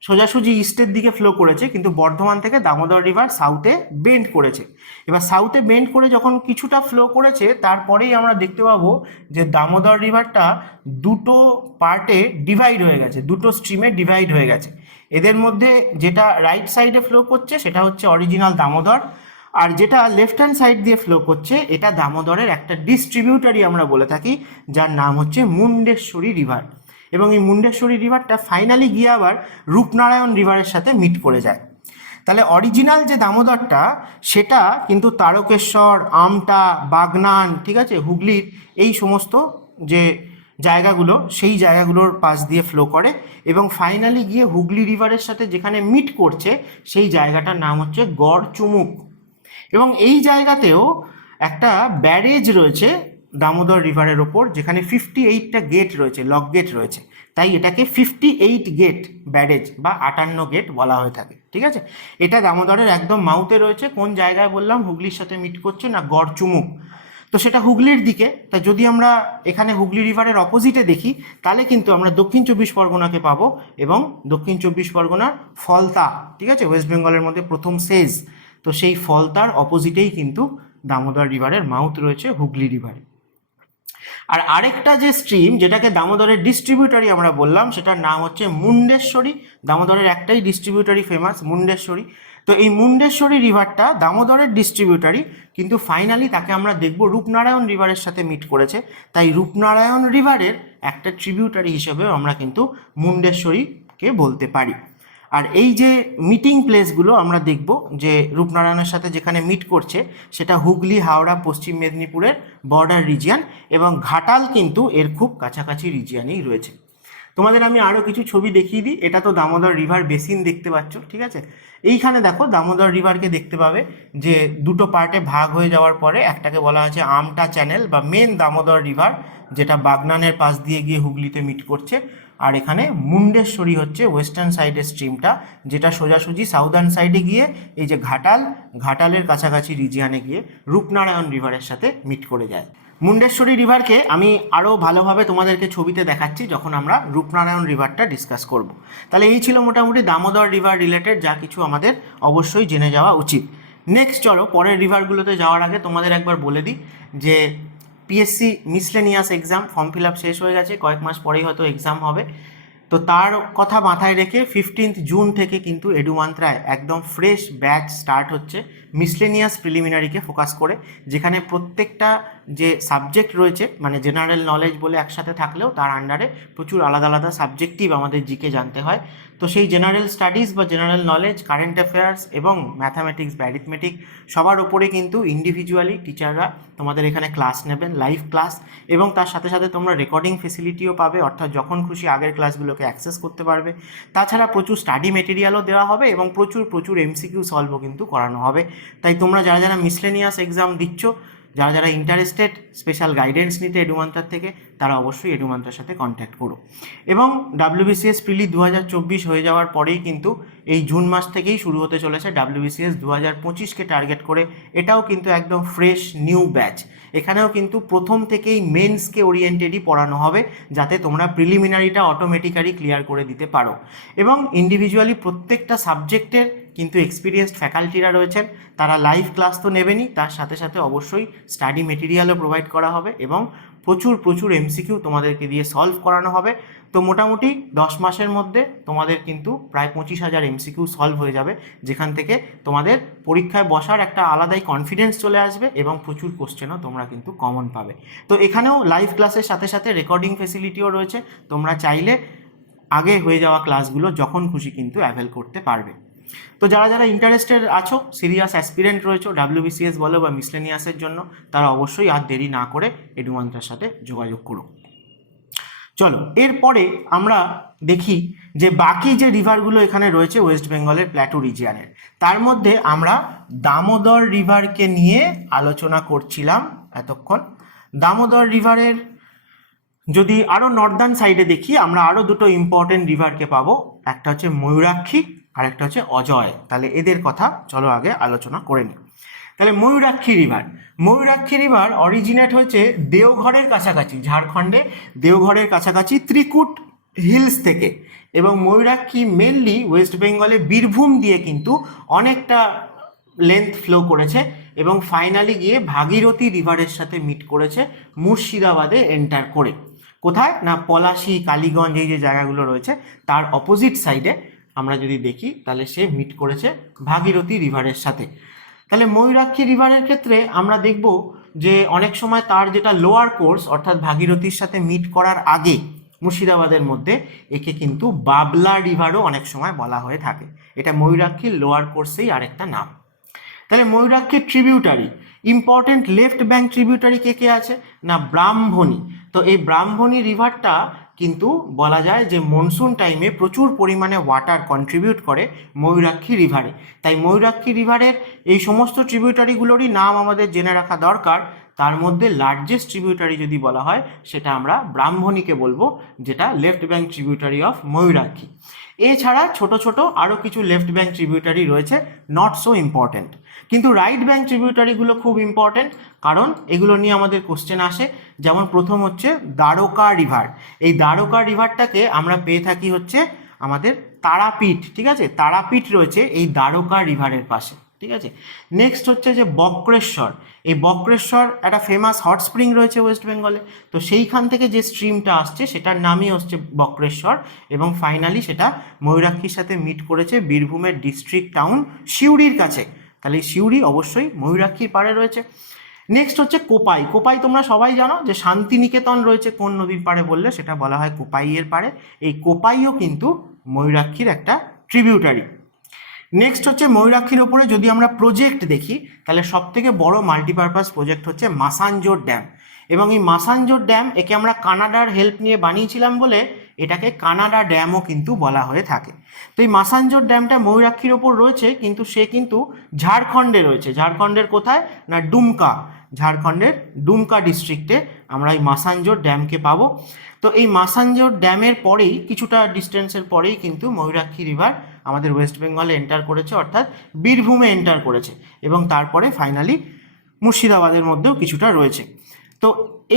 সোজাসুজি ইস্টের দিকে ফ্লো করেছে, কিন্তু বর্ধমান থেকে দামোদর রিভার সাউথে বেন্ড করেছে। এবার সাউথে বেন্ড করে যখন কিছুটা ফ্লো করেছে, তারপরেই আমরা দেখতে পাবো যে দামোদর রিভারটা দুটো পার্টে ডিভাইড হয়ে গেছে, দুটো স্ট্রিমে ডিভাইড হয়ে গেছে। এদের মধ্যে যেটা রাইট সাইডে ফ্লো করছে সেটা হচ্ছে অরিজিনাল দামোদর, আর যেটা লেফট হ্যান্ড সাইড দিয়ে ফ্লো করছে এটা দামোদরের একটা ডিস্ট্রিবিউটারি আমরা বলে থাকি, যার নাম হচ্ছে মুন্ডেশ্বরী রিভার। এবং এই মুন্ডেশ্বরী রিভারটা ফাইনালি গিয়ে আবার রূপনারায়ণ রিভারের সাথে মিট করে যায়। তাহলে অরিজিনাল যে দামোদরটা সেটা কিন্তু তারকেশ্বর, আমটা, বাগনান, ঠিক আছে, হুগলির এই সমস্ত যে জায়গাগুলো সেই জায়গাগুলোর পাশ দিয়ে ফ্লো করে এবং ফাইনালি গিয়ে হুগলি রিভারের সাথে যেখানে মিট করছে সেই জায়গাটার নাম হচ্ছে গড়চুমুক। এবং এই জায়গাতেও একটা ব্যারেজ রয়েছে দামোদর রিভারের ওপর, যেখানে 58টা গেট রয়েছে, লক গেট রয়েছে, তাই এটাকে 58 গেট ব্যারেজ বা 58 গেট বলা হয়ে থাকে, ঠিক আছে। এটা দামোদরের একদম মাউথে রয়েছে। কোন জায়গায় বললাম হুগলির সাথে মিট করছে? না, গড়চুমুক। তো সেটা হুগলির দিকে। তা যদি আমরা এখানে হুগলি রিভারের অপোজিটে দেখি তাহলে কিন্তু আমরা দক্ষিণ 24 পরগনাকে পাবো এবং দক্ষিণ 24 পরগনার ফলতা, ঠিক আছে, ওয়েস্ট বেঙ্গলের মধ্যে প্রথম সেজ। তো সেই ফলতার অপোজিটেই কিন্তু দামোদর রিভারের মাউথ রয়েছে হুগলি রিভারে। আর আরেকটা যে স্ট্রিম যেটাকে দামোদরের ডিস্ট্রিবিউটারি আমরা বললাম সেটার নাম হচ্ছে মুন্ডেশ্বরী। দামোদরের একটাই ডিস্ট্রিবিউটারি ফেমাস, মুন্ডেশ্বরী। তো এই মুন্ডেশ্বরী রিভারটা দামোদরের ডিস্ট্রিবিউটারি, কিন্তু ফাইনালি তাকে আমরা দেখব রূপনারায়ণ রিভারের সাথে মিট করেছে, তাই রূপনারায়ণ রিভারের একটা ট্রিবিউটারি হিসেবেও আমরা কিন্তু মুন্ডেশ্বরীকে বলতে পারি। আর এই যে মিটিং প্লেসগুলো আমরা দেখব যে রূপনারায়ণের সাথে যেখানে মিট করছে সেটা হুগলি, হাওড়া, পশ্চিম মেদিনীপুরের বর্ডার রিজিয়ান এবং ঘাটাল কিন্তু এর খুব কাছাকাছি রিজিয়ানেই রয়েছে। তোমাদের আমি আরও কিছু ছবি দেখিয়ে দিই। এটা তো দামোদর রিভার বেসিন দেখতে পাচ্ছ, ঠিক আছে। এইখানে দেখো দামোদর রিভারকে দেখতে পাবে যে দুটো পার্টে ভাগ হয়ে যাওয়ার পরে একটাকে বলা হচ্ছে আমটা চ্যানেল বা মেন দামোদর রিভার, যেটা বাগনানের পাশ দিয়ে গিয়ে হুগলিতে মিট করছে। আর এখানে মুন্ডেশ্বরী হচ্ছে ওয়েস্টার্ন সাইডের স্ট্রিমটা, যেটা সোজাসুজি সাউদার্ন সাইডে গিয়ে এই যে ঘাটালের কাছাকাছি রিজিয়ানে গিয়ে রূপনারায়ণ রিভারের সাথে মিট করে যায়। মুন্ডেশ্বরী রিভারকে আমি আরও ভালোভাবে তোমাদেরকে ছবিতে দেখাচ্ছি যখন আমরা রূপনারায়ণ রিভারটা ডিসকাস করব। তাহলে এই ছিল মোটামুটি দামোদর রিভার রিলেটেড যা কিছু আমাদের অবশ্যই জেনে যাওয়া উচিত। নেক্সট চলো পরের রিভারগুলোতে যাওয়ার আগে তোমাদের একবার বলে দিই যে PSC miscellaneous exam form fill up শেষ হয়ে গেছে, কয়েক মাস পরেই হয়তো এক্সাম হবে। তো তার কথা মাথায় রেখে 15 জুন থেকে কিন্তু এডুমান্ত্রায় একদম ফ্রেশ ব্যাচ স্টার্ট হচ্ছে মিসলেনিয়াস প্রিলিমিনারিকে ফোকাস করে, যেখানে প্রত্যেকটা যে সাবজেক্ট রয়েছে মানে জেনারেল নলেজ বলে একসাথে থাকলেও তার আন্ডারে প্রচুর আলাদা আলাদা সাবজেক্টিভ আমাদের জিকে জানতে হয়। তো সেই জেনারেল স্টাডিজ বা জেনারেল নলেজ, কারেন্ট অ্যাফেয়ার্স এবং ম্যাথামেটিক্স বা অ্যারিথমেটিক সবার ওপরে কিন্তু ইন্ডিভিজুয়ালি টিচাররা তোমাদের এখানে ক্লাস নেবেন, লাইভ ক্লাস, এবং তার সাথে সাথে তোমরা রেকর্ডিং ফেসিলিটিও পাবে, অর্থাৎ যখন খুশি আগের ক্লাসগুলোকে অ্যাক্সেস করতে পারবে। তাছাড়া প্রচুর স্টাডি মেটেরিয়ালও দেওয়া হবে এবং প্রচুর এমসিকিউ সলভও কিন্তু করানো হবে। তাই তোমরা যারা মিসলেনিয়াস এক্সাম দিচ্ছ, যারা ইন্টারেস্টেড স্পেশাল গাইডেন্স নিতে এডুমান্ত্রার থেকে, তারা অবশ্যই এডুমান্ত্রার সাথে কন্ট্যাক্ট করো। এবং WBCS প্রিলি 2024 হয়ে যাওয়ার পরেই কিন্তু এই জুন মাস থেকেই শুরু হতে চলেছে WBCS 2025কে টার্গেট করে। এটাও কিন্তু একদম ফ্রেশ নিউ ব্যাচ। এখানেও কিন্তু প্রথম থেকেই মেন্সকে ওরিয়েন্টেডই পড়ানো হবে, যাতে তোমরা প্রিলিমিনারিটা অটোমেটিক্যালি ক্লিয়ার করে দিতে পারো। এবং ইন্ডিভিজুয়ালি প্রত্যেকটা সাবজেক্টের কিন্তু এক্সপিরিয়েন্সড ফ্যাকাল্টিরা রয়েছেন, তারা লাইভ ক্লাস তো নেবেনই, তার সাথে সাথে অবশ্যই স্টাডি মেটেরিয়ালও প্রোভাইড করা হবে এবং প্রচুর এমসিকিউ তোমাদেরকে দিয়ে সলভ করানো হবে। তো মোটামুটি 10 মাসের মধ্যে তোমাদের কিন্তু প্রায় 25,000 এমসিকিউ সলভ হয়ে যাবে, যেখান থেকে তোমাদের পরীক্ষায় বসার একটা আলাদাই কনফিডেন্স চলে আসবে এবং প্রচুর কোশ্চেনও তোমরা কিন্তু কমন পাবে। তো এখানেও লাইভ ক্লাসের সাথে সাথে রেকর্ডিং ফেসিলিটিও রয়েছে, তোমরা চাইলে আগে হয়ে যাওয়া ক্লাসগুলো যখন খুশি কিন্তু অ্যাভেল করতে পারবে। তো যারা ইন্টারেস্টেড আছো, সিরিয়াস অ্যাসপিরেন্ট রয়েছো WBCS বলো বা মিসলেনিয়াসের জন্য, তারা অবশ্যই আর দেরি না করে এডুমান্ত্রার সাথে যোগাযোগ করো। চলো এরপরে আমরা দেখি যে বাকি যে রিভারগুলো এখানে রয়েছে ওয়েস্ট বেঙ্গলের প্ল্যাটু রিজিয়ানের, তার মধ্যে আমরা দামোদর রিভারকে নিয়ে আলোচনা করছিলাম এতক্ষণ। দামোদর রিভারের যদি আরও নর্দার্ন সাইডে দেখি, আমরা আরও দুটো ইম্পর্টেন্ট রিভারকে পাবো, একটা হচ্ছে ময়ূরাক্ষী আর একটা হচ্ছে অজয়। তাহলে এদের কথা চলো আগে আলোচনা করে নিই। তাহলে ময়ূরাক্ষী রিভার অরিজিনেট হয়েছে দেওঘরের কাছাকাছি, ঝাড়খণ্ডে দেওঘরের কাছাকাছি ত্রিকুট হিলস থেকে, এবং ময়ূরাক্ষী মেনলি ওয়েস্ট বেঙ্গলে বীরভূম দিয়ে কিন্তু অনেকটা লেন্থ ফ্লো করেছে এবং ফাইনালি গিয়ে ভাগীরথী রিভারের সাথে মিট করেছে মুর্শিদাবাদে এন্টার করে। কোথায় না, পলাশী, কালীগঞ্জ, এই যে জায়গাগুলো রয়েছে তার অপোজিট সাইডে আমরা যদি দেখি তাহলে সে মিট করেছে ভাগীরথী রিভারের সাথে। তাহলে ময়ূরাক্ষী রিভারের ক্ষেত্রে আমরা দেখব যে অনেক সময় তার যেটা লোয়ার কোর্স অর্থাৎ ভাগীরথীর সাথে মিট করার আগে মুর্শিদাবাদের মধ্যে একে কিন্তু বাবলা রিভারও অনেক সময় বলা হয়ে থাকে। এটা ময়ূরাক্ষীর লোয়ার কোর্সেই আরেকটা নাম। তাহলে ময়ূরাক্ষীর tributary important left bank tributary কে কে আছে না ব্রাহ্মণী। তো এই ব্রাহ্মণী রিভারটা কিন্তু বলা যায় যে মনসুন টাইমে প্রচুর পরিমাণে ওয়াটার কন্ট্রিবিউট করে ময়ূরাক্ষী রিভারে। তাই ময়ূরাক্ষী রিভারের এই সমস্ত ট্রিবিউটারিগুলোরই নাম আমাদের জেনে রাখা দরকার। তার মধ্যে লার্জেস্ট ট্রিবিউটারি যদি বলা হয় সেটা আমরা ব্রাহ্মণীকে বলবো, যেটা left bank tributary of Mayurakshi. এছাড়া ছোট ছোট আরও কিছু লেফট ব্যাঙ্ক ট্রিবিউটারি রয়েছে, নট সো ইম্পর্ট্যান্ট। কিন্তু রাইট ব্যাঙ্ক ট্রিবিউটারিগুলো খুব ইম্পর্ট্যান্ট, কারণ এগুলো নিয়ে আমাদের কোশ্চেন আসে। যেমন প্রথম হচ্ছে দ্বারকা রিভার। এই দ্বারকা রিভারটাকে আমরা পেয়ে থাকি হচ্ছে আমাদের তারাপীঠ, ঠিক আছে, তারাপীঠ রয়েছে এই দ্বারকা রিভারের পাশে, ঠিক আছে। নেক্সট হচ্ছে যে বক্রেশ্বর। এই বক্রেশ্বর একটা ফেমাস হট স্প্রিং রয়েছে ওয়েস্ট বেঙ্গলে, তো সেইখান থেকে যে স্ট্রিমটা আসছে সেটার নামই হচ্ছে বক্রেশ্বর। এবং ফাইনালি সেটা ময়ূরাক্ষীর সাথে মিট করেছে বীরভূমের ডিস্ট্রিক্ট টাউন সিউড়ির কাছে। তাহলে সিউড়ি অবশ্যই ময়ূরাক্ষীর পাড়ে রয়েছে। নেক্সট হচ্ছে কোপাই। কোপাই তোমরা সবাই জানো যে শান্তিনিকেতন রয়েছে কোন নদীর পাড়ে বললে সেটা বলা হয় কোপাইয়ের পাড়ে। এই কোপাইও কিন্তু ময়ূরাক্ষীর একটা ট্রিবিউটারি। নেক্সট হচ্ছে ময়ূরাক্ষীর ওপরে যদি আমরা প্রজেক্ট দেখি তাহলে সবথেকে বড় মাল্টিপারপাস প্রজেক্ট হচ্ছে মাসানজোর ড্যাম। এবং এই মাসানজোর ড্যাম একে আমরা কানাডার হেল্প নিয়ে বানিয়েছিলাম বলে এটাকে কানাডা ড্যামও কিন্তু বলা হয়ে থাকে। তো এই মাসানজোর ড্যামটা ময়ূরাক্ষীর ওপর রয়েছে, কিন্তু সে কিন্তু ঝাড়খণ্ডে রয়েছে। ঝাড়খণ্ডের কোথায় না ডুমকা, ঝাড়খণ্ডের ডুমকা ডিস্ট্রিক্টে আমরা এই মাসানজোর ড্যামকে পাবো। তো এই মাসানজোর ড্যামের পরেই কিছুটা ডিস্টেন্সের পরেই কিন্তু ময়ূরাক্ষী রিভার আমাদের ওয়েস্ট বেঙ্গলে এন্টার করেছে, অর্থাৎ বীরভূমে এন্টার করেছে। এবং তারপরে ফাইনালি মুর্শিদাবাদের মধ্যেও কিছুটা রয়েছে। তো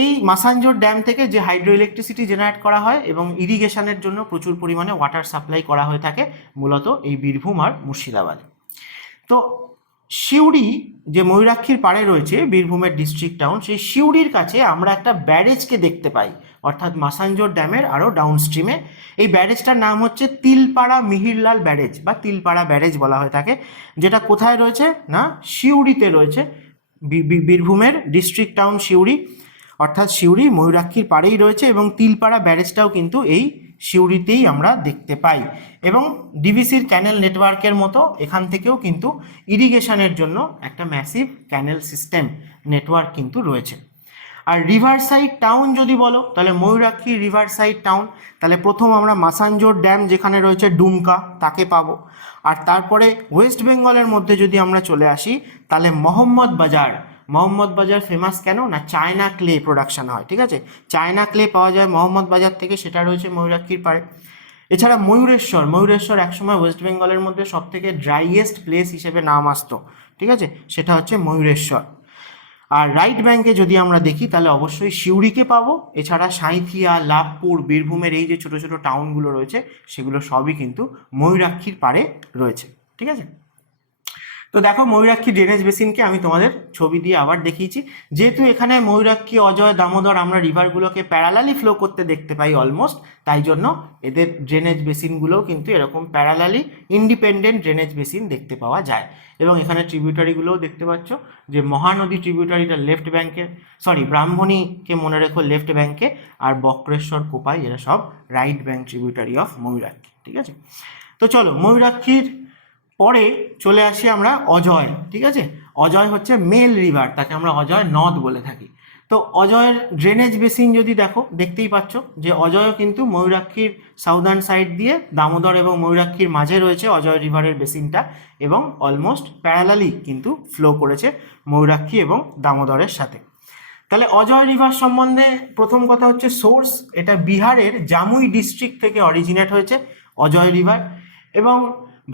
এই মাসানজোর ড্যাম থেকে যে হাইড্রো ইলেকট্রিসিটি জেনারেট করা হয় এবং ইরিগেশনের জন্য প্রচুর পরিমাণে ওয়াটার সাপ্লাই করা হয়ে থাকে মূলত এই বীরভূম আর মুর্শিদাবাদে। তো সিউড়ি যে ময়ূরাক্ষীর পাড়ে রয়েছে বীরভূমের ডিস্ট্রিক্ট টাউন, সেই সিউড়ির কাছে আমরা একটা ব্যারেজকে দেখতে পাই, অর্থাৎ মাসানজোর ড্যামের আরও ডাউনস্ট্রিমে। এই ব্যারেজটার নাম হচ্ছে তিলপাড়া মিহিরলাল ব্যারেজ বা তিলপাড়া ব্যারেজ বলা হয়ে থাকে, যেটা কোথায় রয়েছে না সিউড়িতে রয়েছে, বীরভূমের ডিস্ট্রিক্ট টাউন সিউড়ি, অর্থাৎ সিউড়ি ময়ূরাক্ষীর পাড়েই রয়েছে। এবং তিলপাড়া ব্যারেজটাও কিন্তু এই সিউড়িতেই আমরা দেখতে পাই। এবং ডিভিসির ক্যানেল নেটওয়ার্কের মতো এখান থেকেও কিন্তু ইরিগেশনের জন্য একটা ম্যাসিভ ক্যানেল সিস্টেম নেটওয়ার্ক কিন্তু রয়েছে। আর রিভার সাইড টাউন যদি বলো তাহলে ময়ূরাক্ষী রিভার সাইড টাউন, তাহলে প্রথম আমরা মাসানজোর ড্যাম যেখানে রয়েছে ডুমকা তাকে পাবো। আর তারপরে ওয়েস্ট বেঙ্গলের মধ্যে যদি আমরা চলে আসি তাহলে মোহাম্মদ বাজার। মোহাম্মদ বাজার ফেমাস কেন না চায়না ক্লে প্রোডাকশন হয়, ঠিক আছে, চায়না ক্লে পাওয়া যায় মোহাম্মদ বাজার থেকে, সেটা রয়েছে ময়ূরাক্ষীর পাড়ে। এছাড়া ময়ূরেশ্বর, ময়ূরেশ্বর একসময় ওয়েস্ট বেঙ্গলের মধ্যে সবথেকে ড্রাইয়েস্ট প্লেস হিসেবে নাম আসতো, ঠিক আছে, সেটা হচ্ছে ময়ূরেশ্বর। আর রাইট ব্যাঙ্কে যদি আমরা দেখি তাহলে অবশ্যই সিউড়িকে পাবো। এছাড়া সাঁইথিয়া, লাভপুর, বীরভূমের এই যে ছোটো ছোটো টাউনগুলো রয়েছে সেগুলো সবই কিন্তু ময়ূরাক্ষীর পাড়ে রয়েছে, ঠিক আছে। তো দেখো ময়ূরাক্ষী ড্রেনেজ বেসিনকে আমি তোমাদের ছবি দিয়ে আবার দেখিয়েছি। যেহেতু এখানে ময়ূরাক্ষী, অজয়, দামোদর আমরা রিভারগুলোকে প্যারালালি ফ্লো করতে দেখতে পাই অলমোস্ট, তাই জন্য এদের ড্রেনেজ বেসিনগুলোও কিন্তু এরকম প্যারালালি ইন্ডিপেন্ডেন্ট ড্রেনেজ বেসিন দেখতে পাওয়া যায়। এবং এখানে ট্রিবিউটারিগুলোও দেখতে পাচ্ছ যে মহানদী ট্রিবিউটারিটা লেফট ব্যাঙ্কে, ব্রাহ্মণীকে মনে রেখো লেফট ব্যাঙ্কে, আর বক্রেশ্বর, কোপাই এরা সব right bank tributary of Mayurakshi, ঠিক আছে। তো চলো ময়ূরাক্ষীর পরে চলে আসি আমরা অজয়, ঠিক আছে। অজয় হচ্ছে মেল রিভার, তাকে আমরা অজয় নদ বলে থাকি। তো অজয়ের ড্রেনেজ বেসিন যদি দেখো দেখতেই পাচ্ছ যে অজয়ও কিন্তু ময়ূরাক্ষীর সাউদার্ন সাইড দিয়ে দামোদর এবং ময়ূরাক্ষীর মাঝে রয়েছে অজয় রিভারের বেসিনটা, এবং অলমোস্ট প্যারালালি কিন্তু ফ্লো করেছে ময়ূরাক্ষী এবং দামোদরের সাথে। তাহলে অজয় রিভার সম্বন্ধে প্রথম কথা হচ্ছে সোর্স, এটা বিহারের জামুই ডিস্ট্রিক্ট থেকে অরিজিনেট হয়েছে অজয় রিভার, এবং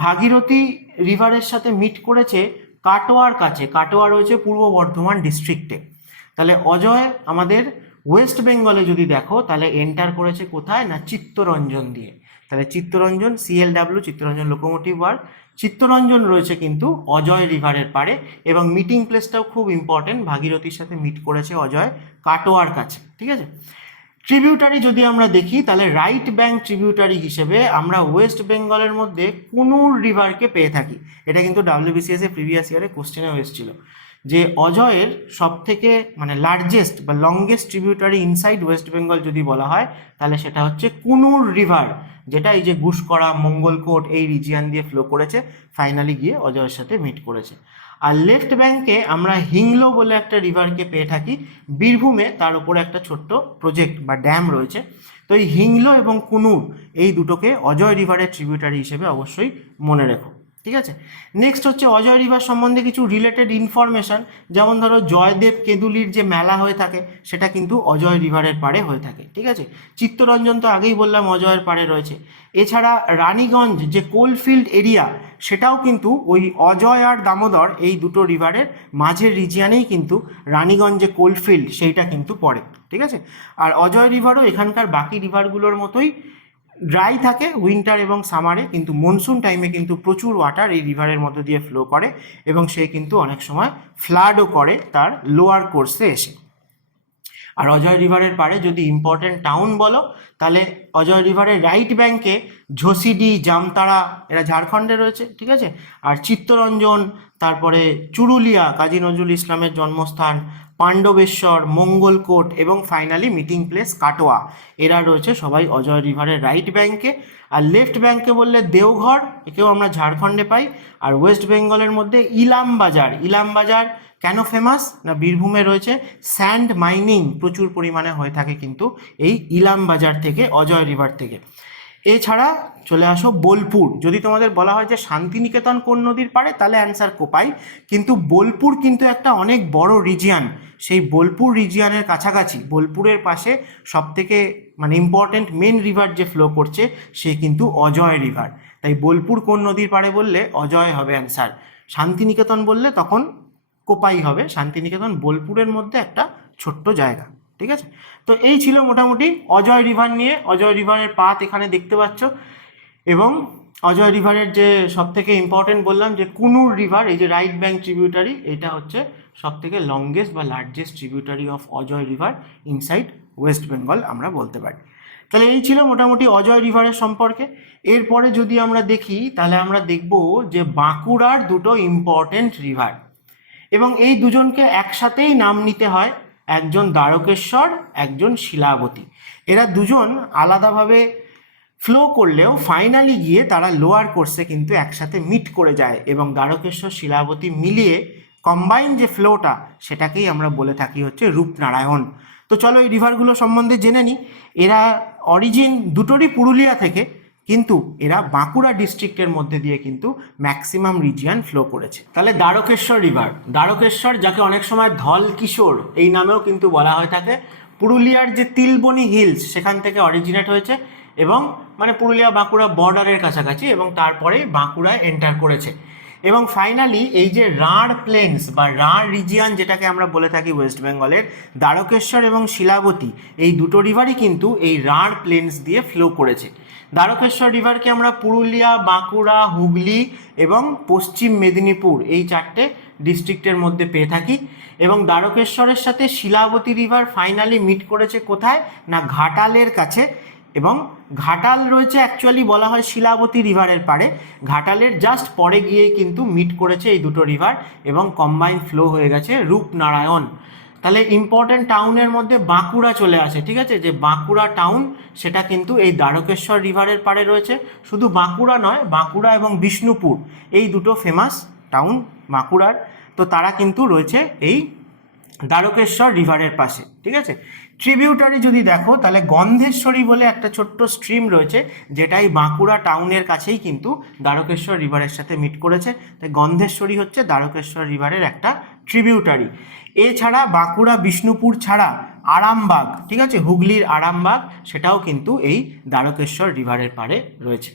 ভাগীরথী রিভারের সাথে মিট করেছে কাটোয়ার কাছে। কাটোয়া রয়েছে পূর্ব বর্ধমান ডিস্ট্রিক্টে। তাহলে অজয় আমাদের ওয়েস্ট বেঙ্গলে যদি দেখো তাহলে এন্টার করেছে কোথায় না চিত্তরঞ্জন দিয়ে। তাহলে Chittaranjan, CLW Chittaranjan locomotive work, Chittaranjan রয়েছে কিন্তু অজয় রিভারের পাড়ে। এবং মিটিং প্লেসটাও খুব ইম্পর্টেন্ট, ভাগীরথীর সাথে মিট করেছে অজয় কাটোয়ার কাছে, ঠিক আছে। ট্রিবিউটারি যদি আমরা দেখি তাহলে রাইট ব্যাঙ্ক ট্রিবিউটারি হিসেবে আমরা ওয়েস্ট বেঙ্গলের মধ্যে কুনুর রিভারকে পেয়ে থাকি। এটা কিন্তু WBCS এ প্রিভিয়াস ইয়ারে কোশ্চেনেও এসেছিল। যে অজয়ের সবথেকে মানে লার্জেস্ট বা longest tributary inside West Bengal যদি বলা হয় তাহলে সেটা হচ্ছে কুনুর রিভার, যেটা এই যে গুসকরা মঙ্গলকোট এই রিজিয়ান দিয়ে ফ্লো করেছে, ফাইনালি গিয়ে অজয়ের সাথে মিট করেছে। আর লেফট ব্যাঙ্কে আমরা হিংলো বলে একটা রিভারকে পেয়ে থাকি বীরভূমে, তার উপরে একটা ছোট্ট প্রজেক্ট বা ড্যাম রয়েছে। তো এই হিংলো এবং কুনুর এই দুটোকে অজয় রিভারের ট্রিবিউটারি হিসেবে অবশ্যই মনে রেখো, ঠিক আছে। নেক্সট হচ্ছে অজয় রিভার সম্বন্ধে কিছু রিলেটেড ইনফরমেশান, যেমন ধরো জয়দেব কেঁদুলির যে মেলা হয়ে থাকে সেটা কিন্তু অজয় রিভারের পাড়ে হয়ে থাকে, ঠিক আছে। চিত্তরঞ্জন তো আগেই বললাম অজয়ের পাড়ে রয়েছে। এছাড়া রানীগঞ্জ যে কোলফিল্ড এরিয়া সেটাও কিন্তু ওই অজয় আর দামোদর এই দুটো রিভারের মাঝের রিজিয়ানেই কিন্তু রানীগঞ্জ যে কোলফিল্ড সেইটা কিন্তু পড়ে, ঠিক আছে। আর অজয় রিভারও এখানকার বাকি রিভারগুলোর মতোই ড্রাই থাকে উইন্টার এবং সামারে, কিন্তু মনসুন টাইমে কিন্তু প্রচুর ওয়াটার এই রিভারের মধ্য দিয়ে ফ্লো করে এবং সে কিন্তু অনেক সময় ফ্লাডও করে তার লোয়ার কোর্সে এসে। আর অজয় রিভারের পাড়ে যদি ইম্পর্টেন্ট টাউন বলো তাহলে অজয় রিভারের রাইট ব্যাঙ্কে ঝসিডি, জামতারা এরা ঝাড়খণ্ডে রয়েছে, ঠিক আছে। আর চিত্তরঞ্জন, তারপরে চুরুলিয়া কাজী নজরুল ইসলামের জন্মস্থান, পাণ্ডবেশ্বর, মঙ্গলকোট এবং ফাইনালি মিটিং প্লেস কাটোয়া, এরা রয়েছে সবাই অজয় রিভারের রাইট ব্যাঙ্কে। আর লেফট ব্যাঙ্কে বললে দেওঘর, একেও আমরা ঝাড়খণ্ডে পাই। আর ওয়েস্ট বেঙ্গলের মধ্যে ইলামবাজার, ইলামবাজার কেন ফেমাস না বীরভূমে রয়েছে স্যান্ড মাইনিং প্রচুর পরিমাণে হয়ে থাকে কিন্তু এই ইলামবাজার থেকে অজয় রিভার থেকে। এছাড়া চলে আসো বোলপুর, যদি তোমাদের বলা হয় যে শান্তিনিকেতন কোন নদীর পাড়ে তাহলে অ্যান্সার কোপাই, কিন্তু বোলপুর কিন্তু একটা অনেক বড় রিজিয়ান, সেই বোলপুর রিজিয়ানের কাছাকাছি বোলপুরের পাশে সবথেকে মানে ইম্পর্টেন্ট মেন রিভার যে ফ্লো করছে সে কিন্তু অজয় রিভার, তাই বোলপুর কোন নদীর পাড়ে বললে অজয় হবে অ্যান্সার। শান্তিনিকেতন বললে তখন কোপাই হবে, শান্তিনিকেতন বোলপুরের মধ্যে একটা ছোট্ট জায়গা, ঠিক আছে। তো এই ছিল মোটামুটি অজয় রিভার নিয়ে। অজয় রিভারের পাথ এখানে দেখতে পাচ্ছ, এবং অজয় রিভারের যে সবথেকে ইম্পর্টেন্ট বললাম যে কুনুর রিভার, এই যে রাইট ব্যাঙ্ক ট্রিবিউটারি, এটা হচ্ছে সবথেকে লংগেস্ট বা largest tributary of Ajay river inside West Bengal আমরা বলতে পারি। তাহলে এই ছিল মোটামুটি অজয় রিভারের সম্পর্কে। এরপরে যদি আমরা দেখি তাহলে আমরা দেখব যে বাঁকুড়ার দুটো ইম্পর্টেন্ট রিভার, এবং এই দুজনকে একসাথেই নাম নিতে হয়, একজন দ্বারকেশ্বর, একজন শিলাবতী। এরা দুজন আলাদাভাবে ফ্লো করলেও ফাইনালি গিয়ে তারা লোয়ার কোর্সে কিন্তু একসাথে মিট করে যায়, এবং দ্বারকেশ্বর শিলাবতী মিলিয়ে কম্বাইন যে ফ্লোটা সেটাকেই আমরা বলে থাকি হচ্ছে রূপনারায়ণ। তো চলো এই রিভারগুলো সম্বন্ধে জেনে নিই। এরা অরিজিন দুটোরই পুরুলিয়া থেকে, কিন্তু এরা বাঁকুড়া ডিস্ট্রিক্টের মধ্যে দিয়ে কিন্তু ম্যাক্সিমাম রিজিয়ান ফ্লো করেছে। তাহলে দ্বারকেশ্বর রিভার, দ্বারকেশ্বর যাকে অনেক সময় ধল কিশোর এই নামেও কিন্তু বলা হয়ে থাকে, পুরুলিয়ার যে তিলবনি হিলস সেখান থেকে অরিজিনেট হয়েছে এবং মানে পুরুলিয়া বাঁকুড়া বর্ডারের কাছাকাছি, এবং তারপরে বাঁকুড়ায় এন্টার করেছে। এবং ফাইনালি এই যে রাঢ় প্লেন্স বা রাঢ় রিজিয়ান যেটাকে আমরা বলে থাকি ওয়েস্ট বেঙ্গলের, দ্বারকেশ্বর এবং শিলাবতী এই দুটো রিভারই কিন্তু এই রাঢ় প্লেন্স দিয়ে ফ্লো করেছে। দ্বারকেশ্বর রিভারকে আমরা পুরুলিয়া, বাঁকুড়া, হুগলি এবং পশ্চিম মেদিনীপুর এই চারটে ডিস্ট্রিক্টের মধ্যে পেয়ে থাকি। এবং দ্বারকেশ্বরের সাথে শিলাবতী রিভার ফাইনালি মিট করেছে কোথায় না ঘাটালের কাছে, এবং ঘাটাল রয়েছে অ্যাকচুয়ালি বলা হয় শিলাবতী রিভারের পাড়ে, ঘাটালের জাস্ট পরে গিয়েই কিন্তু মিট করেছে এই দুটো রিভার এবং কম্বাইন ফ্লো হয়ে গেছে রূপনারায়ণ। তাহলে ইম্পর্টেন্ট টাউনের মধ্যে বাঁকুড়া চলে আসে, ঠিক আছে, যে বাঁকুড়া টাউন সেটা কিন্তু এই দ্বারকেশ্বর রিভারের পাড়ে রয়েছে। শুধু বাঁকুড়া নয়, বাঁকুড়া এবং বিষ্ণুপুর এই দুটো ফেমাস টাউন বাঁকুড়ার, তো তারা কিন্তু রয়েছে এই দ্বারকেশ্বর রিভারের পাশে, ঠিক আছে। ট্রিবিউটারি যদি দেখো তাহলে গন্ধেশ্বরী বলে একটা ছোট্ট স্ট্রিম রয়েছে, যেটাই বাঁকুড়া টাউনের কাছেই কিন্তু দ্বারকেশ্বর রিভারের সাথে মিট করেছে, তাই গন্ধেশ্বরী হচ্ছে দ্বারকেশ্বর রিভারের একটা ট্রিবিউটারি। এছাড়া বাঁকুড়া বিষ্ণুপুর ছাড়া আরামবাগ, ঠিক আছে, হুগলির আরামবাগ সেটাও কিন্তু এই দ্বারকেশ্বর রিভারের পাড়ে রয়েছে।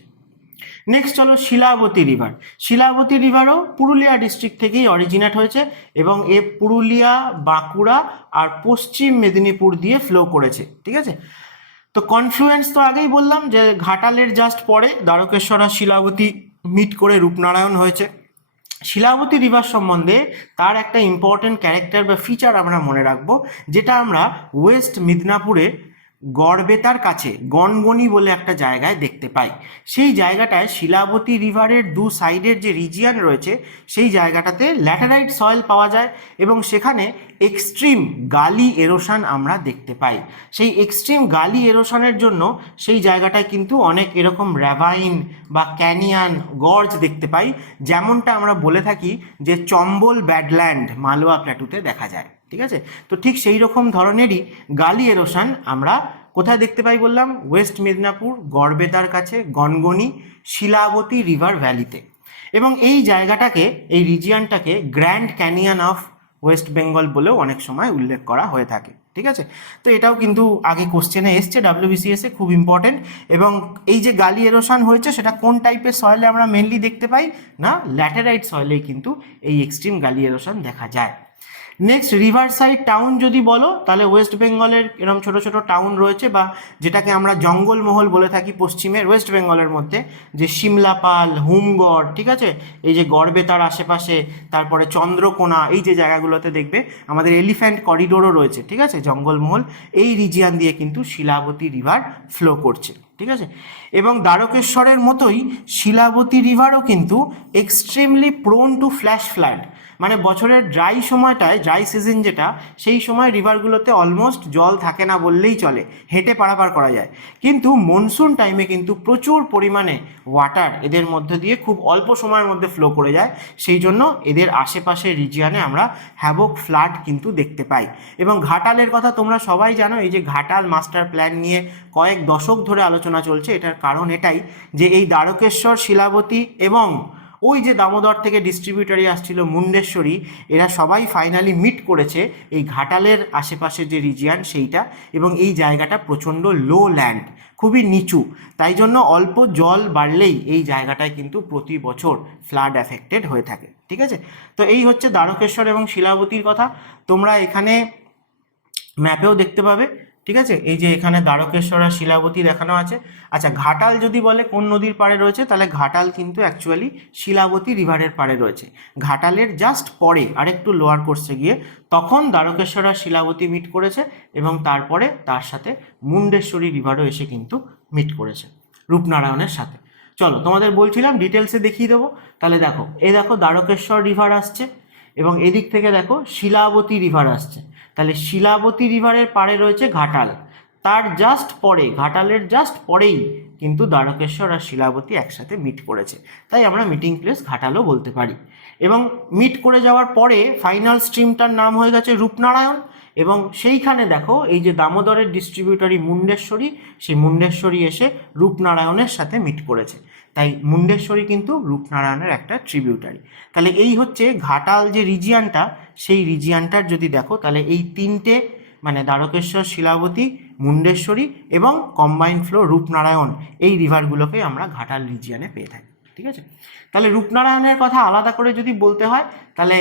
নেক্সট চলো শিলাবতী রিভার। শিলাবতী রিভারও পুরুলিয়া ডিস্ট্রিক্ট থেকেই অরিজিনেট হয়েছে এবং এ পুরুলিয়া, বাঁকুড়া আর পশ্চিম মেদিনীপুর দিয়ে ফ্লো করেছে, ঠিক আছে। তো কনফ্লুয়েন্স তো আগেই বললাম যে ঘাটালের জাস্ট পরে দ্বারকেশ্বর আর শিলাবতী মিট করে রূপনারায়ণ হয়েছে। শিলাবতী রিভার সম্বন্ধে তার একটা ইম্পর্টেন্ট ক্যারেক্টার বা ফিচার আমরা মনে রাখবো, যেটা আমরা ওয়েস্ট মিদনাপুরে গড়বেতার কাছে গনগনি বলে একটা জায়গায় দেখতে পাই। সেই জায়গাটায় শিলাবতী রিভারের দু সাইডের যে রিজিয়ান রয়েছে সেই জায়গাটাতে ল্যাটেরাইট সয়েল পাওয়া যায় এবং সেখানে এক্সট্রিম গালি এরোশন আমরা দেখতে পাই। সেই এক্সট্রিম গালি এরোশনের জন্য সেই জায়গাটায় কিন্তু অনেক এরকম র্যাভাইন বা ক্যানিয়ান গর্জ দেখতে পাই, যেমনটা আমরা বলে থাকি যে চম্বল ব্যাডল্যান্ড মালওয়া প্ল্যাটুতে দেখা যায়। ঠিক আছে, তো ঠিক সেই রকম ধরনেরই গালি এরোশন আমরা কোথায় দেখতে পাই বললাম? ওয়েস্ট মেদিনীপুর গড়বেতার কাছে গনগনি শিলাবতী রিভার ভ্যালিতে। এবং এই জায়গাটাকে, এই রিজিয়নটাকে Grand Canyon of West Bengal বলেও অনেক সময় উল্লেখ করা হয়ে থাকে। ঠিক আছে, তো এটাও কিন্তু আগে কোশ্চেনে এসছে ডাব্লিউবিসিএসে, খুব ইম্পর্টেন্ট। এবং এই যে গালি এরোশন হয়েছে সেটা কোন টাইপের সয়েলে আমরা মেনলি দেখতে পাই? না, ল্যাটেরাইট সয়েলেই কিন্তু এই এক্সট্রিম গালি এরোশন দেখা যায়। নেক্সট, রিভার সাইড টাউন যদি বলো তাহলে ওয়েস্ট বেঙ্গলের এরকম ছোটো ছোটো টাউন রয়েছে, বা যেটাকে আমরা জঙ্গলমহল বলে থাকি পশ্চিমের ওয়েস্ট বেঙ্গলের মধ্যে, যে সিমলাপাল, হুমগড়, ঠিক আছে, এই যে গড়বেতার আশেপাশে, তারপরে চন্দ্রকোনা, এই যে জায়গাগুলোতে দেখবে আমাদের এলিফ্যান্ট করিডোরও রয়েছে। ঠিক আছে, জঙ্গলমহল এই রিজিয়ান দিয়ে কিন্তু শিলাবতী রিভার ফ্লো করছে। ঠিক আছে, এবং দ্বারকেশ্বরের মতোই শিলাবতী রিভারও কিন্তু extremely prone two flash flood. মানে বছরের ড্রাই সময়টায়, ড্রাই সিজন যেটা, সেই সময় রিভারগুলোতে অলমোস্ট জল থাকে না বললেই চলে, হেঁটে পারাপার করা যায়। কিন্তু মনসুন টাইমে কিন্তু প্রচুর পরিমাণে ওয়াটার এদের মধ্যে দিয়ে খুব অল্প সময়ের মধ্যে ফ্লো করে যায়, সেই জন্য এদের আশেপাশের রিজিয়নে আমরা হ্যাভক ফ্লাড কিন্তু দেখতে পাই। এবং ঘাটালের কথা তোমরা সবাই জানো, এই যে ঘাটাল মাস্টার প্ল্যান নিয়ে কয়েক দশক ধরে আলোচনা চলছে। এটার কারণ এটাই যে এই দ্বারকেশ্বর, শিলাবতী এবং ওই যে দামোদর থেকে ডিস্ট্রিবিউটারি আসছিল মুন্ডেশ্বরী, এরা সবাই ফাইনালি মিট করেছে এই ঘাটালের আশেপাশে যে রিজিয়ান সেইটা। এবং এই জায়গাটা প্রচণ্ড লো ল্যান্ড, খুবই নিচু, তাই জন্য অল্প জল বাড়লেই এই জায়গাটায় কিন্তু প্রতি বছর ফ্লাড অ্যাফেক্টেড হয়ে থাকে। ঠিক আছে, তো এই হচ্ছে দ্বারকেশ্বর এবং শিলাবতীর কথা। তোমরা এখানে ম্যাপেও দেখতে পাবে। ঠিক আছে, এই যে এখানে দ্বারকেশ্বর আর শিলাবতী দেখানো আছে। আচ্ছা, ঘাটাল যদি বলে কোন নদীর পাড়ে রয়েছে, তাহলে ঘাটাল কিন্তু অ্যাকচুয়ালি শিলাবতী রিভারের পাড়ে রয়েছে। ঘাটালের জাস্ট পরে আরেকটু লোয়ার কোর্সে গিয়ে তখন দ্বারকেশ্বর আর শিলাবতী মিট করেছে, এবং তারপরে তার সাথে মুন্ডেশ্বরী রিভারও এসে কিন্তু মিট করেছে রূপনারায়ণের সাথে। চলো, তোমাদের বলছিলাম ডিটেলসে দেখিয়ে দেবো। তাহলে দেখো, এই দেখো দ্বারকেশ্বর রিভার আসছে এবং এদিক থেকে দেখো শিলাবতী রিভার আসছে। তাহলে শিলাবতী রিভারের পাড়ে রয়েছে ঘাটাল, তার জাস্ট পরে, ঘাটালের জাস্ট পরেই কিন্তু দ্বারকেশ্বর আর শিলাবতী একসাথে মিট করেছে, তাই আমরা মিটিং প্লেস ঘাটালও বলতে পারি। এবং মিট করে যাওয়ার পরে ফাইনাল স্ট্রিমটার নাম হয়ে গেছে রূপনারায়ণ। এবং সেইখানে দেখো এই যে দামোদরের ডিস্ট্রিবিউটারি মুন্ডেশ্বরী, সেই মুন্ডেশ্বরী এসে রূপনারায়ণের সাথে মিট করেছে, তাই মুন্ডেশ্বরী কিন্তু রূপনারায়ণের একটা ট্রিবিউটারি। তাহলে এই হচ্ছে ঘাটাল যে রিজিয়ানটা, সেই রিজিয়ানটার যদি দেখো তাহলে এই তিনটে মানে দ্বারকেশ্বর, শিলাবতী, মুন্ডেশ্বরী এবং কম্বাইন্ড ফ্লো রূপনারায়ণ, এই রিভারগুলোকে আমরা ঘাটাল রিজিয়ানে পেয়ে থাকি। ঠিক আছে, তাহলে রূপনারায়ণের কথা আলাদা করে যদি বলতে হয়, তাহলে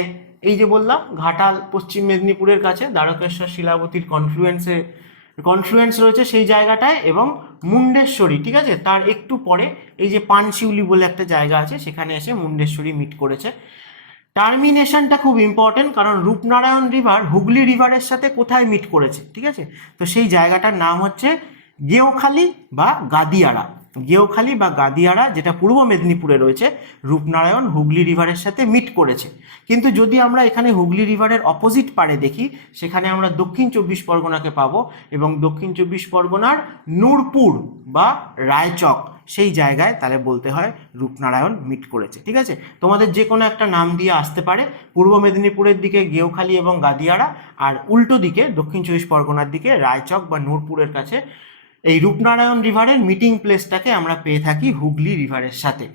এই যে বললাম ঘাটাল পশ্চিম মেদিনীপুরের কাছে, দ্বারকেশ্বর শিলাবতীর কনফ্লুয়েন্স রয়েছে সেই জায়গাটায়, এবং মুন্ডেশ্বরী, ঠিক আছে, তার একটু পরে এই যে পানশিউলি বলে একটা জায়গা আছে, সেখানে এসে মুন্ডেশ্বরী মিট করেছে। টার্মিনেশনটা খুব ইম্পর্টেন্ট, কারণ রূপনারায়ণ রিভার হুগলি রিভারের সাথে কোথায় মিট করেছে, ঠিক আছে, তো সেই জায়গাটার নাম হচ্ছে গেঁওখালি বা গাদিয়াড়া। গেঁওখালি বা গাদিয়াড়া, যেটা পূর্ব মেদিনীপুরে রয়েছে, রূপনারায়ণ হুগলি রিভারের সাথে মিট করেছে। কিন্তু যদি আমরা এখানে হুগলি রিভারের অপোজিট পাড়ে দেখি, সেখানে আমরা দক্ষিণ চব্বিশ পরগনাকে পাবো, এবং দক্ষিণ চব্বিশ পরগনার নূরপুর বা রায়চক, সেই জায়গায় তাহলে বলতে হয় রূপনারায়ণ মিট করেছে। ঠিক আছে, তোমাদের যে কোনো একটা নাম দিয়ে আসতে পারে, পূর্ব মেদিনীপুরের দিকে গেঁওখালি এবং গাদিয়াড়া, আর উল্টো দিকে দক্ষিণ চব্বিশ পরগনার দিকে রায়চক বা নূরপুরের কাছে এই রূপনারায়ণ রিভারের মিটিং প্লেসটাকে আমরা পেয়ে থাকি হুগলি রিভারের সাথে।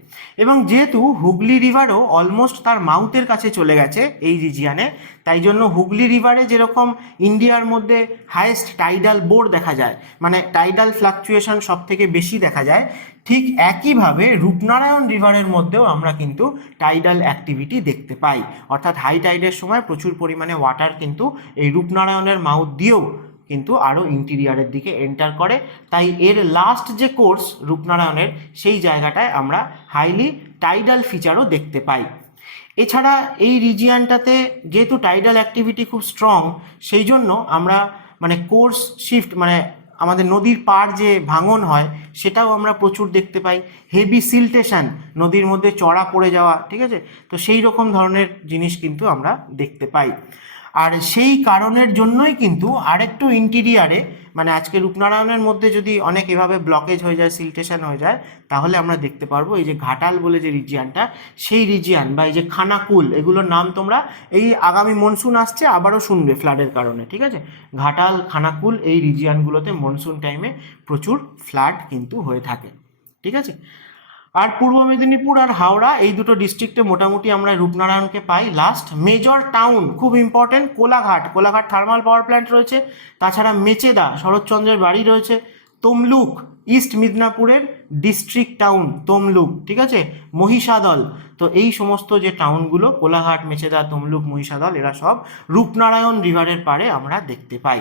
এবং যেহেতু হুগলি রিভারও অলমোস্ট তার মাউথের কাছে চলে গেছে এই রিজিয়ানে, তাই জন্য হুগলি রিভারে যেরকম ইন্ডিয়ার মধ্যে হাইয়েস্ট টাইডাল বোর দেখা যায়, মানে টাইডাল ফ্লাকচুয়েশন সব থেকে বেশি দেখা যায়, ঠিক একইভাবে রূপনারায়ণ রিভারের মধ্যেও আমরা কিন্তু টাইডাল অ্যাক্টিভিটি দেখতে পাই। অর্থাৎ হাই টাইডের সময় প্রচুর পরিমাণে ওয়াটার কিন্তু এই রূপনারায়ণের মাউথ দিয়েও কিন্তু আরও ইন্টিরিয়ারের দিকে এন্টার করে। তাই এর লাস্ট যে কোর্স রূপনারায়ণের, সেই জায়গাটায় আমরা হাইলি টাইডাল ফিচারও দেখতে পাই। এছাড়া এই রিজিয়ানটাতে যেহেতু টাইডাল অ্যাক্টিভিটি খুব স্ট্রং, সেই জন্য আমরা মানে কোর্স শিফট, মানে আমাদের নদীর পাড় যে ভাঙন হয় সেটাও আমরা প্রচুর দেখতে পাই। হেভি সিলটেশন, নদীর মধ্যে চড়া পড়ে যাওয়া, ঠিক আছে, তো সেই রকম ধরনের জিনিস কিন্তু আমরা দেখতে পাই। আর সেই কারণের জন্যই কিন্তু আরেকটু ইন্টিরিয়ারে, মানে আজকে রূপনারায়ণের মধ্যে যদি অনেক এভাবে ব্লকেজ হয়ে যায়, সিলটেশন হয়ে যায়, তাহলে আমরা দেখতে পারবো এই যে ঘাটাল বলে যে রিজিয়ানটা, সেই রিজিয়ান বা এই যে খানাকুল, এগুলোর নাম তোমরা এই আগামী মনসুন আসছে আবারও শুনবে ফ্লাডের কারণে, ঠিক আছে। ঘাটাল, খানাকুল এই রিজিয়ানগুলোতে মনসুন টাইমে প্রচুর ফ্লাড কিন্তু হয়ে থাকে, ঠিক আছে। আর পূর্ব মেদিনীপুর আর হাওড়া এই দুটো ডিস্ট্রিক্টে মোটামুটি আমরা রূপনারায়ণকে পাই লাস্ট। মেজর টাউন খুব important, Kolaghat, Kolaghat thermal power plant রয়েছে, তাছাড়া মেচেদা, শরৎচন্দ্রের বাড়ি রয়েছে, তমলুক ইস্ট মিদনাপুরের ডিস্ট্রিক্ট টাউন তমলুক, ঠিক আছে, মহিষাদল। তো এই সমস্ত যে টাউনগুলো কোলাঘাট, মেচেদা, তমলুক, মহিষাদল, এরা সব রূপনারায়ণ রিভারের পাড়ে আমরা দেখতে পাই।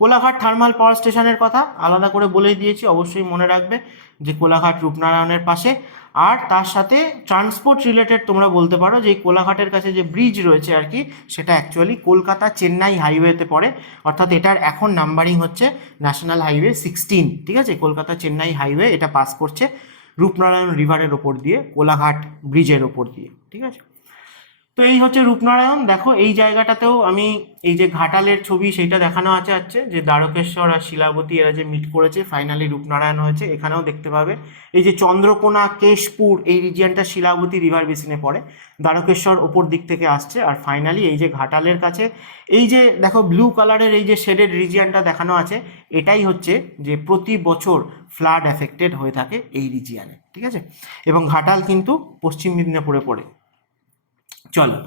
কোলাঘাট থার্মাল পাওয়ার স্টেশনের কথা আলাদা করে বলেই দিয়েছি, অবশ্যই মনে রাখবে যে কোলাঘাট রূপনারায়ণের পাশে। আর তার সাথে ট্রান্সপোর্ট রিলেটেড তোমরা বলতে পারো যে কোলাঘাটের কাছে যে ব্রিজ রয়েছে আর কি, সেটা অ্যাকচুয়ালি কলকাতা চেন্নাই হাইওয়েতে পড়ে, অর্থাৎ এটার এখন নাম্বারিং হচ্ছে ন্যাশনাল হাইওয়ে 16, ঠিক আছে। কলকাতা চেন্নাই হাইওয়ে এটা পাস করছে রূপনারায়ণ রিভারের ওপর দিয়ে, কোলাঘাট ব্রিজের ওপর দিয়ে, ঠিক আছে। তো এই হচ্ছে রূপনারায়ণ। দেখো এই জায়গাটাতেও আমি এই যে ঘাটালের ছবি সেইটা দেখানো আছে যে দ্বারকেশ্বর আর শিলাবতী এরা যে মিট করেছে, ফাইনালি রূপনারায়ণ হয়েছে। এখানেও দেখতে পাবে এই যে চন্দ্রকোনা, কেশপুর এই রিজিয়নটা শিলাবতী রিভার বেসিনে পড়ে, দ্বারকেশ্বর ওপর দিক থেকে আসছে, আর ফাইনালি এই যে ঘাটালের কাছে এই যে দেখো ব্লু কালারের এই যে শেডেড রিজিয়নটা দেখানো আছে, এটাই হচ্ছে যে প্রতি বছর ফ্লাড এফেক্টেড হয়ে থাকে এই রিজিয়নে, ঠিক আছে। এবং ঘাটাল কিন্তু পশ্চিম মেদিনীপুরে পড়ে। চলো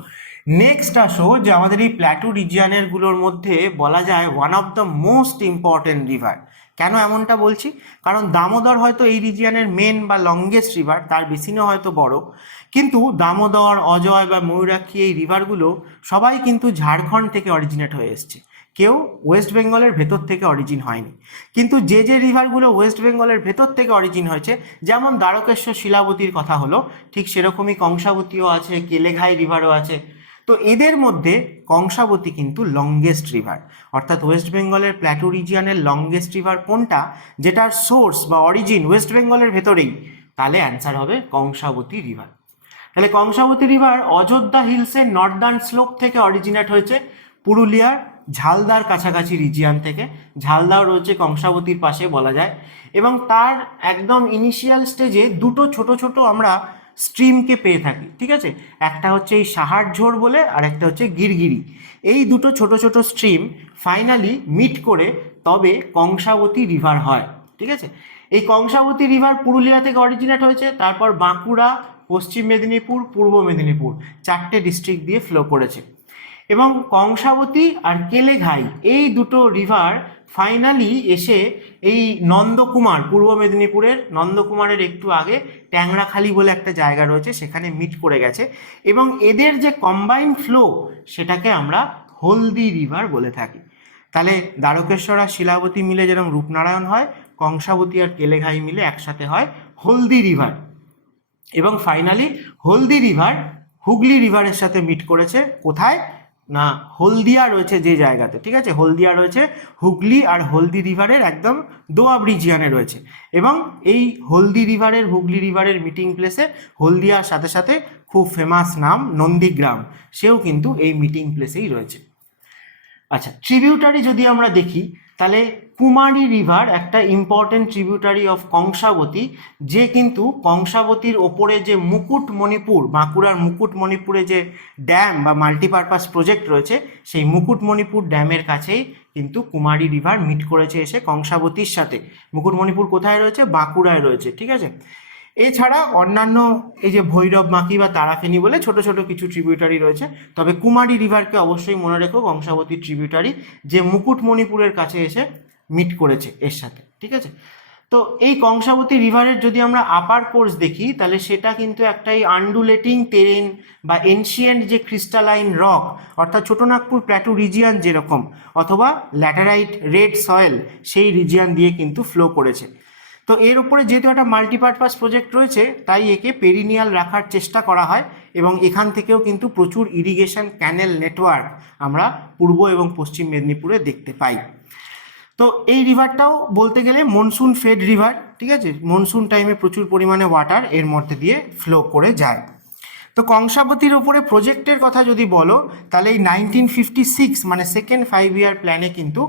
নেক্সট আসো যে আমাদের এই প্ল্যাটু রিজিয়নের গুলোর মধ্যে বলা যায় one of the most important river. কেন এমনটা বলছি? কারণ দামোদর হয়তো এই রিজিয়নের মেন বা লংগেস্ট রিভার, তার বেসিনও হয়তো বড়, কিন্তু দামোদর, অজয় বা ময়ূরাক্ষী এই রিভারগুলো সবাই কিন্তু ঝাড়খণ্ড থেকে অরিজিনেট হয়ে এসছে, কেউ ওয়েস্ট বেঙ্গলের ভেতর থেকে অরিজিন হয়নি। কিন্তু যে যে রিভারগুলো ওয়েস্ট বেঙ্গলের ভেতর থেকে অরিজিন হয়েছে, যেমন দ্বারকেশ্বর, শিলাবতীর কথা হলো, ঠিক সেরকমই কংসাবতীও আছে, কেলেঘাই রিভারও আছে। তো এদের মধ্যে কংসাবতী কিন্তু লংগেস্ট রিভার, অর্থাৎ ওয়েস্ট বেঙ্গলের প্ল্যাটু রিজিয়নের লংগেস্ট রিভার কোনটা, যেটার সোর্স বা অরিজিন ওয়েস্ট বেঙ্গলের ভেতরেই, তাহলে অ্যান্সার হবে কংসাবতী রিভার। তাহলে কংসাবতী রিভার অযোধ্যা হিলসের নর্দার্ন স্লোপ থেকে অরিজিনেট হয়েছে, পুরুলিয়ার ঝালদার কাছাকাছি রিজিয়ান থেকে। ঝালদাও রয়েছে কংসাবতীর পাশে বলা যায়, এবং তার একদম ইনিশিয়াল স্টেজে দুটো ছোট ছোট আমরা স্ট্রিমকে পেয়ে থাকি, ঠিক আছে। একটা হচ্ছে এই সাহারঝোর বলে, আর একটা হচ্ছে গিরগিরি। এই দুটো ছোট ছোট স্ট্রিম ফাইনালি মিট করে তবে কংসাবতী রিভার হয়, ঠিক আছে। এই কংসাবতী রিভার পুরুলিয়া থেকে অরিজিনেট হয়েছে, তারপর বাঁকুড়া, পশ্চিম মেদিনীপুর, পূর্ব মেদিনীপুর চারটে ডিস্ট্রিক্ট দিয়ে ফ্লো করেছে। এবং কংসাবতী আর কেলেঘাই এই দুটো রিভার ফাইনালি এসে এই নন্দকুমার, পূর্ব মেদিনীপুরের নন্দকুমারের একটু আগে ট্যাংরাখালি বলে একটা জায়গা রয়েছে, সেখানে মিট করে গেছে। এবং এদের যে কম্বাইন্ড ফ্লো, সেটাকে আমরা হলদি রিভার বলে থাকি। তাহলে দ্বারকেশ্বর আর শিলাবতী মিলে যেরকম রূপনারায়ণ হয়, কংসাবতী আর কেলেঘাই মিলে একসাথে হয় হলদি রিভার। এবং ফাইনালি হলদি রিভার হুগলি রিভারের সাথে মিট করেছে কোথায় না, হলদিয়া রয়েছে যে জায়গাতে, ঠিক আছে। হলদিয়া রয়েছে হুগলি আর হলদি রিভারের একদম দোয়াব রিজিয়নে রয়েছে। এবং এই হলদি রিভারের হুগলি রিভারের মিটিং প্লেসে হলদিয়ার সাথে সাথে খুব ফেমাস নাম নন্দীগ্রাম, সেও কিন্তু এই মিটিং প্লেসেই রয়েছে। আচ্ছা, ট্রিবিউটারি যদি আমরা দেখি, তাহলে কুমারী রিভার একটা ইম্পর্টেন্ট ট্রিবিউটারি অফ কংসাবতী, যে কিন্তু কংসাবতীর ওপরে যে মুকুটমণিপুর, বাঁকুড়ার মুকুটমণিপুরে যে ড্যাম বা মাল্টিপারপাস প্রজেক্ট রয়েছে, সেই মুকুটমণিপুর ড্যামের কাছেই কিন্তু কুমারী রিভার মিট করেছে এসে কংসাবতীর সাথে। মুকুটমণিপুর কোথায় রয়েছে? বাঁকুড়ায় রয়েছে, ঠিক আছে। এছাড়া অন্যান্য এই যে ভৈরব মাকি বা তারাফেনি বলে ছোট ছোট কিছু ট্রিবিউটারি রয়েছে, তবে কুমারী রিভারকে অবশ্যই মনে রেখো কংসাবতীর ট্রিবিউটারি, যে মুকুটমণিপুরের কাছে এসে মিট করেছে এর সাথে, ঠিক আছে। তো এই কংসাবতী রিভারের যদি আমরা আপার কোর্স দেখি, তাহলে সেটা কিন্তু একটা এই আন্ডুলেটিং টেরেন বা এনশিয়েন্ট যে ক্রিস্টালাইন রক, অর্থাৎ ছোটনাগপুর প্ল্যাটু রিজিয়ান যেরকম, অথবা ল্যাটেরাইট রেড সয়েল, সেই রিজিয়ান দিয়ে কিন্তু ফ্লো করেছে। তো এর উপরে যেহেতু একটা মাল্টিপারপাস প্রজেক্ট রয়েছে, তাই একে পেরিনিয়াল রাখার চেষ্টা করা হয়, এবং এখান থেকেও কিন্তু প্রচুর ইরিগেশন ক্যানেল নেটওয়ার্ক আমরা পূর্ব এবং পশ্চিম মেদিনীপুরে দেখতে পাই। তো তো এই রিভারটাও বলতে গেলে মনসুন ফেড রিভার, ঠিক আছে, মনসুন টাইমে প্রচুর পরিমাণে ওয়াটার এর মধ্যে দিয়ে ফ্লো করে যায়। তো কংসাবতীর ওপরে প্রজেক্টের কথা যদি বলো তাহলে এই 1956 মানে সেকেন্ড 5 ইয়ার প্ল্যানে কিন্তু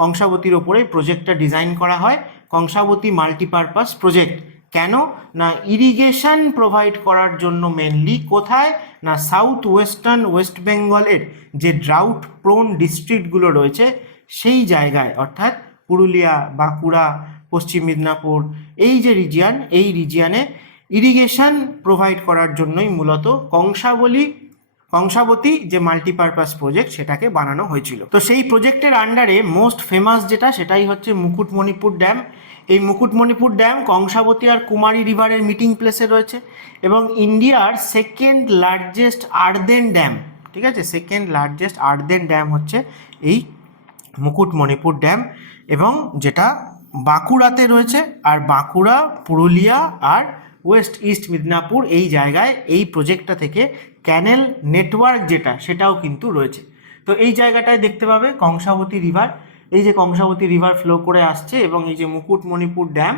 কংসাবতীর ওপরে প্রজেক্টটা ডিজাইন করা হয়, কংসাবতী মাল্টিপারপাস প্রজেক্ট। কেন না ইরিগেশন প্রোভাইড করার জন্য মেনলি, কোথায় না সাউথ ওয়েস্টার্ন ওয়েস্ট বেঙ্গলের যে ড্রাউট প্রোন ডিস্ট্রিক্টগুলো রয়েছে সেই জায়গায়, অর্থাৎ পুরুলিয়া, বাঁকুড়া, পশ্চিম মেদিনীপুর, এই যে রিজিয়ান, এই রিজিয়ানে ইরিগেশন প্রোভাইড করার জন্যই মূলত কংসাবতী যে মাল্টিপারপাস প্রজেক্ট সেটাকে বানানো হয়েছিল। তো সেই প্রজেক্টের আন্ডারে মোস্ট ফেমাস যেটা, সেটাই হচ্ছে মুকুটমণিপুর ড্যাম। এই মুকুটমণিপুর ড্যাম কংসাবতী আর কুমারী রিভারের মিটিং প্লেসে রয়েছে এবং ইন্ডিয়ার সেকেন্ড লার্জেস্ট আর্দেন ড্যাম, ঠিক আছে, সেকেন্ড লার্জেস্ট আর্দেন ড্যাম হচ্ছে এই মুকুটমণিপুর ড্যাম, এবং যেটা বাঁকুড়াতে রয়েছে। আর বাঁকুড়া, পুরুলিয়া আর ওয়েস্ট ইস্ট মিদনাপুর এই জায়গায় এই প্রজেক্টটা থেকে ক্যানেল নেটওয়ার্ক যেটা সেটাও কিন্তু রয়েছে। তো এই জায়গাটায় দেখতে পাবে কংসাবতী রিভার, এই যে কংসাবতী রিভার ফ্লো করে আসছে, এবং এই যে মুকুটমণিপুর ড্যাম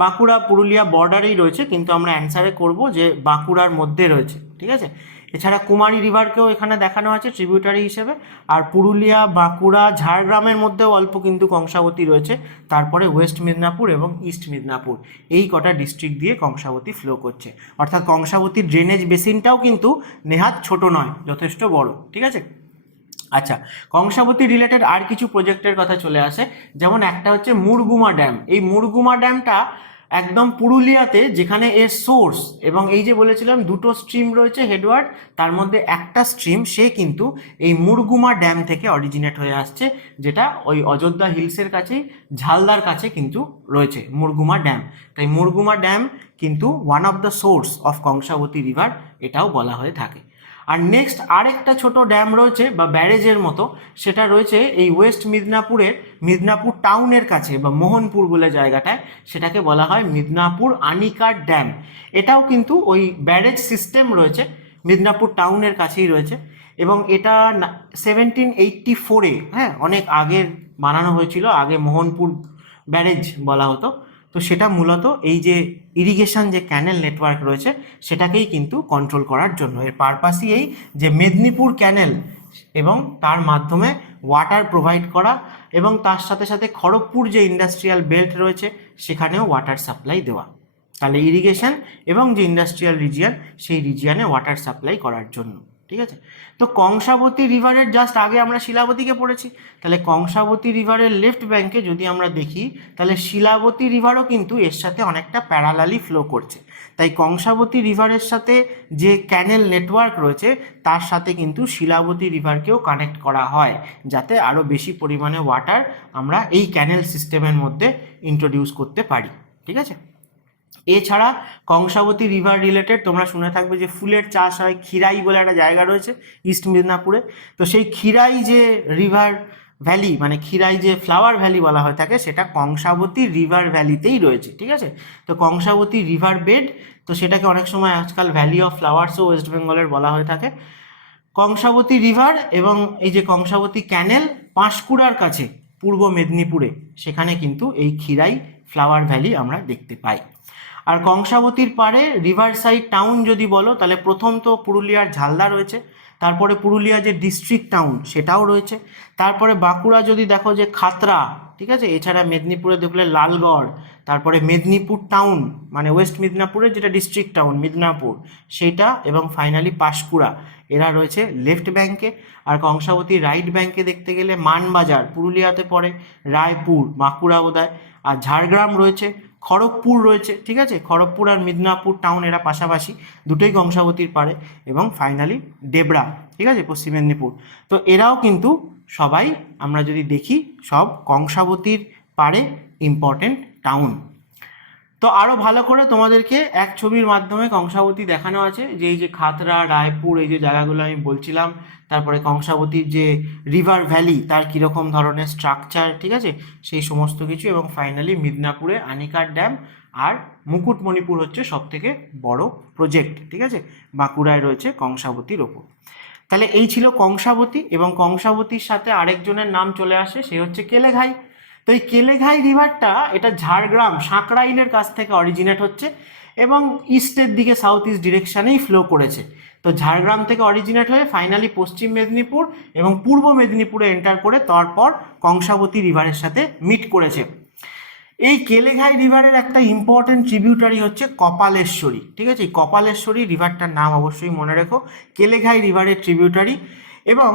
বাঁকুড়া পুরুলিয়া বর্ডারেই রয়েছে, কিন্তু আমরা অ্যান্সারে করব যে বাঁকুড়ার মধ্যে রয়েছে, ঠিক আছে। এছাড়া কুমারী রিভারকেও এখানে দেখানো আছে ট্রিবিউটারি হিসেবে, আর পুরুলিয়া, বাঁকুড়া, ঝাড়গ্রামের মধ্যেও অল্প কিন্তু কংসাবতী রয়েছে। তারপরে ওয়েস্ট মেদিনীপুর এবং ইস্ট মেদিনীপুর, এই কটা ডিস্ট্রিক্ট দিয়ে কংসাবতী ফ্লো করছে। অর্থাৎ কংসাবতীর ড্রেনেজ বেসিনটাও কিন্তু নেহাত ছোট নয়, যথেষ্ট বড়, ঠিক আছে। আচ্ছা, কংসাবতী রিলেটেড আর কিছু প্রজেক্টের কথা চলে আসে, যেমন একটা হচ্ছে মুরগুমা ড্যাম। এই মুরগুমা ড্যামটা একদম পুরুলিয়াতে, যেখানে এর সোর্স, এবং এই যে বলেছিলাম দুটো স্ট্রিম রয়েছে হেডওয়ার্ড, তার মধ্যে একটা স্ট্রিম সে কিন্তু এই মুরগুমা ড্যাম থেকে অরিজিনেট হয়ে আসছে, যেটা ওই অযোধ্যা হিলসের কাছেই ঝালদার কাছে কিন্তু রয়েছে মুরগুমা ড্যাম। তাই মুরগুমা ড্যাম কিন্তু one of the source of Kangsabati river, এটাও বলা হয়ে থাকে। আর নেক্সট আরেকটা ছোট ড্যাম রয়েছে বা ব্যারেজের মতো, সেটা রয়েছে এই ওয়েস্ট মিদনাপুরের মিদনাপুর টাউনের কাছে বা মোহনপুর বলে জায়গাটায়, সেটাকে বলা হয় মিদনাপুর আনিকাট ড্যাম। এটাও কিন্তু ওই ব্যারেজ সিস্টেম রয়েছে, মিদনাপুর টাউনের কাছেই রয়েছে, এবং এটা 1784-এ, হ্যাঁ, অনেক আগের বানানো হয়েছিল, আগে মোহনপুর ব্যারেজ বলা হতো। তো সেটা মূলত এই যে ইরিগেশন যে ক্যানেল নেটওয়ার্ক রয়েছে সেটাকেই কিন্তু কন্ট্রোল করার জন্য, এর পারপাসই এই যে মেদিনীপুর ক্যানেল এবং তার মাধ্যমে ওয়াটার প্রোভাইড করা, এবং তার সাথে সাথে খড়গপুর যে ইন্ডাস্ট্রিয়াল বেল্ট রয়েছে সেখানেও ওয়াটার সাপ্লাই দেওয়া। তাহলে ইরিগেশন এবং যে ইন্ডাস্ট্রিয়াল রিজিয়ন সেই রিজিয়নে ওয়াটার সাপ্লাই করার জন্য, ঠিক আছে। তো কংসাবতী রিভারের জাস্ট আগে আমরা শিলাবতীকে পড়েছি, তাহলে কংসাবতী রিভারের লেফট ব্যাঙ্কে যদি আমরা দেখি তাহলে শিলাবতী রিভারও কিন্তু এর সাথে অনেকটা প্যারালালি ফ্লো করছে। তাই কংসাবতী রিভারের সাথে যে ক্যানেল নেটওয়ার্ক রয়েছে তার সাথে কিন্তু শিলাবতী রিভারকেও কানেক্ট করা হয়, যাতে আরও বেশি পরিমাণে ওয়াটার আমরা এই ক্যানেল সিস্টেমের মধ্যে ইন্ট্রোডিউস করতে পারি, ঠিক আছে। এছাড়া কংসাবতী রিভার রিলেটেড তোমরা শুনে থাকবে যে ফুলের চাষ হয়, ক্ষীরাই বলে একটা জায়গা রয়েছে ইস্ট মিদনাপুরে। তো সেই ক্ষীরাই যে রিভার ভ্যালি, মানে ক্ষীরাই যে ফ্লাওয়ার ভ্যালি বলা হয়ে থাকে, সেটা কংসাবতী রিভার ভ্যালিতেই রয়েছে, ঠিক আছে। তো কংসাবতী রিভার বেড, তো সেটাকে অনেক সময় আজকাল ভ্যালি অফ ফ্লাওয়ার্সও ওয়েস্ট বেঙ্গলের বলা হয়ে থাকে। কংসাবতী রিভার এবং এই যে কংসাবতী ক্যানেল পাঁশকুড়ার কাছে পূর্ব মেদিনীপুরে, সেখানে কিন্তু এই ক্ষীরাই ফ্লাওয়ার ভ্যালি আমরা দেখতে পাই। আর কংসাবতীর পাড়ে রিভার সাইড টাউন যদি বলো তাহলে প্রথম তো পুরুলিয়ার ঝালদা রয়েছে, তারপরে পুরুলিয়া যে ডিস্ট্রিক্ট টাউন সেটাও রয়েছে, তারপরে বাঁকুড়া যদি দেখো যে খাতড়া, ঠিক আছে। এছাড়া মেদিনীপুরে দেখলে লালগড়, তারপরে মেদিনীপুর টাউন মানে ওয়েস্ট মিদনাপুরের যেটা ডিস্ট্রিক্ট টাউন মিদনাপুর সেইটা, এবং ফাইনালি পাঁশকুড়া, এরা রয়েছে লেফট ব্যাঙ্কে। আর কংসাবতী রাইট ব্যাঙ্কে দেখতে গেলে মানবাজার পুরুলিয়াতে পড়ে, রায়পুর বাঁকুড়া বোধহয়, আর ঝাড়গ্রাম রয়েছে, খড়গপুর রয়েছে, ঠিক আছে। খড়গপুর আর মিদনাপুর টাউন এরা পাশাপাশি, দুটোই কংসাবতীর পাড়ে, এবং ফাইনালি ডেবরা, ঠিক আছে, পশ্চিম মেদিনীপুর। তো এরাও কিন্তু সবাই আমরা যদি দেখি সব কংসাবতীর পাড়ে ইম্পর্টেন্ট টাউন। তো আরও ভালো করে তোমাদেরকে এক ছবির মাধ্যমে কংসাবতী দেখানো আছে, যে এই যে খাতড়া, রায়পুর, এই যে জায়গাগুলো আমি বলছিলাম, তারপরে কংসাবতীর যে রিভার ভ্যালি তার কীরকম ধরনের স্ট্রাকচার, ঠিক আছে, সেই সমস্ত কিছু, এবং ফাইনালি মিদনাপুরে আনিকাট ড্যাম, আর মুকুটমণিপুর হচ্ছে সবথেকে বড় প্রজেক্ট, ঠিক আছে, বাঁকুড়ায় রয়েছে কংসাবতীর ওপর। তাহলে এই ছিল কংসাবতী, এবং কংসাবতীর সাথে আরেকজনের নাম চলে আসে, সে হচ্ছে কেলেঘাই। তো এই কেলেঘাই রিভারটা এটা ঝাড়গ্রাম সাঁকরাইলের কাছ থেকে অরিজিনেট হচ্ছে এবং ইস্টের দিকে সাউথ ইস্ট ডিরেকশানেই ফ্লো করেছে। তো ঝাড়গ্রাম থেকে অরিজিনেট হয়ে ফাইনালি পশ্চিম মেদিনীপুর এবং পূর্ব মেদিনীপুরে এন্টার করে তারপর কংসাবতী রিভারের সাথে মিট করেছে। এই কেলেঘাই রিভারের একটা ইম্পর্টেন্ট ট্রিবিউটারি হচ্ছে কপালেশ্বরী, ঠিক আছে? এই কপালেশ্বরী রিভারটার নাম অবশ্যই মনে রেখো, কেলেঘাই রিভারের ট্রিবিউটারি এবং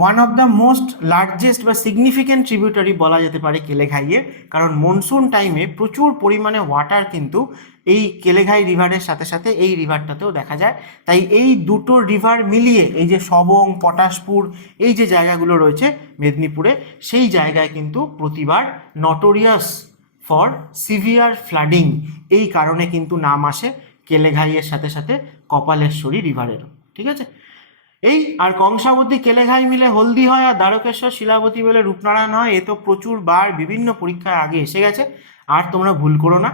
one of the most largest বা সিগনিফিক্যান্ট ট্রিবিউটারি বলা যেতে পারে কেলেঘাইয়ের, কারণ মনসুন টাইমে প্রচুর পরিমাণে ওয়াটার কিন্তু এই কেলেঘাই রিভারের সাথে সাথে এই রিভারটাতেও দেখা যায়। তাই এই দুটো রিভার মিলিয়ে এই যে সবং, পটাশপুর, এই যে জায়গাগুলো রয়েছে মেদিনীপুরে, সেই জায়গায় কিন্তু প্রতিবার নটোরিয়াস ফর সিভিয়ার ফ্লাডিং, এই কারণে কিন্তু নাম আসে কেলেঘাইয়ের সাথে সাথে কপালেশ্বরী রিভারেরও, ঠিক আছে? এই আর কংসাবতী কেলেঘাই মিলে হলদি হয়, আর দ্বারকেশ্বর শিলাবতী মিলে রূপনারায়ণ হয়। এ তো প্রচুর বার বিভিন্ন পরীক্ষায় আগে এসে গেছে, আর তোমরা ভুল করো না।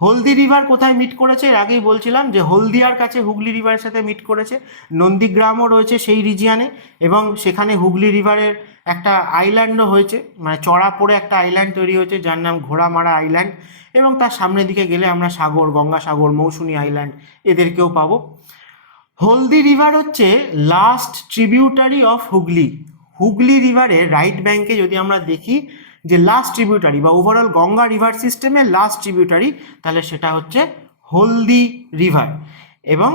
হলদি রিভার কোথায় মিট করেছে? এর আগেই বলছিলাম যে হলদিয়ার কাছে হুগলি রিভারের সাথে মিট করেছে। নন্দীগ্রামও রয়েছে সেই রিজিয়ানে এবং সেখানে হুগলি রিভারের একটা আইল্যান্ডও হয়েছে, মানে চড়া পড়ে একটা আইল্যান্ড তৈরি হয়েছে যার নাম ঘোড়ামারা আইল্যান্ড, এবং তার সামনের দিকে গেলে আমরা সাগর, গঙ্গাসাগর, মৌসুমী আইল্যান্ড এদেরকেও পাবো। হলদি রিভার হচ্ছে last tributary of Hooghly. Hooghly রিভারের রাইট ব্যাঙ্কে যদি আমরা দেখি যে লাস্ট ট্রিবিউটারি বা ওভারঅল গঙ্গা রিভার সিস্টেমের লাস্ট ট্রিবিউটারি, তাহলে সেটা হচ্ছে হলদি রিভার এবং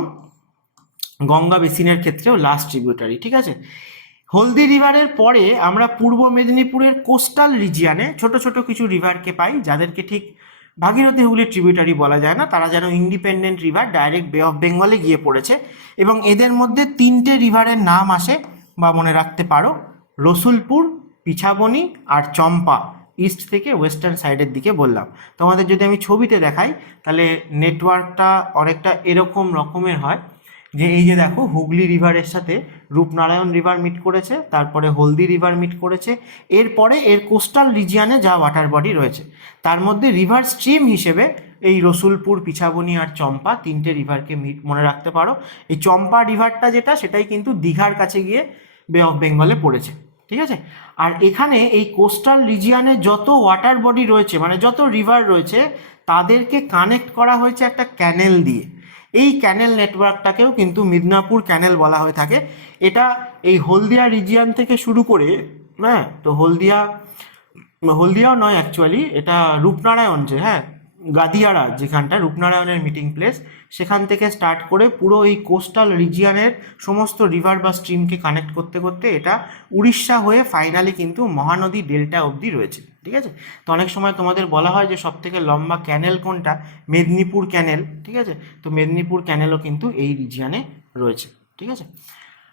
গঙ্গা বেসিনের ক্ষেত্রেও লাস্ট ট্রিবিউটারি, ঠিক আছে? হলদি রিভারের পরে আমরা পূর্ব মেদিনীপুরের কোস্টাল রিজিয়ানে ছোট ছোট কিছু রিভারকে পাই, যাদেরকে ঠিক ভাগীরথী হুগলির ট্রিবিউটারি বলা যায় না, তারা যেন ইন্ডিপেন্ডেন্ট রিভার, ডাইরেক্ট বে অফ বেঙ্গলে গিয়ে পড়েছে। এবং এদের মধ্যে তিনটে রিভারের নাম আসে বা মনে রাখতে পারো, রসুলপুর, পিছাবনি আর চম্পা। ইস্ট থেকে ওয়েস্টার্ন সাইডের দিকে বললাম। তোমাদের যদি আমি ছবিতে দেখাই তাহলে নেটওয়ার্কটা অনেকটা এরকম রকমের হয়, যে এই যে দেখো হুগলি রিভারের সাথে রূপনারায়ণ রিভার মিট করেছে, তারপরে হলদি রিভার মিট করেছে, এরপরে এর কোস্টাল রিজিয়ানে যা ওয়াটার বডি রয়েছে তার মধ্যে রিভার স্ট্রিম হিসেবে এই রসুলপুর, পিছাবনি আর চম্পা তিনটে রিভারকে মনে রাখতে পারো। এই চম্পা রিভারটা যেটা, সেটাই কিন্তু দীঘার কাছে গিয়ে বে অফ বেঙ্গলে পড়েছে, ঠিক আছে? আর এখানে এই কোস্টাল রিজিয়ানে যত ওয়াটার বডি রয়েছে, মানে যত রিভার রয়েছে, তাদেরকে কানেক্ট করা হয়েছে একটা ক্যানেল দিয়ে। এই ক্যানেল নেটওয়ার্কটাকেও কিন্তু মিদনাপুর ক্যানেল বলা হয়ে থাকে। এটা এই হলদিয়া রিজিয়ান থেকে শুরু করে, হ্যাঁ, তো হলদিয়াও নয় অ্যাকচুয়ালি, এটা রূপনারায়ণ, যে হ্যাঁ গাদিয়ারা যেখানটা রূপনারায়ণের মিটিং প্লেস, সেখান থেকে স্টার্ট করে পুরো এই কোস্টাল রিজিয়ানের সমস্ত রিভার বা স্ট্রিমকে কানেক্ট করতে করতে এটা উড়িষ্যা হয়ে ফাইনালি কিন্তু মহানদী ডেল্টা অবধি রয়েছে, ঠিক আছে? তো অনেক সময় তোমাদের বলা হয় যে সব থেকে লম্বা ক্যানেল কোনটা, মেদিনীপুর ক্যানেল, ঠিক আছে? তো মেদিনীপুর ক্যানেলও কিন্তু এই রিজিয়ানে রয়েছে, ঠিক আছে?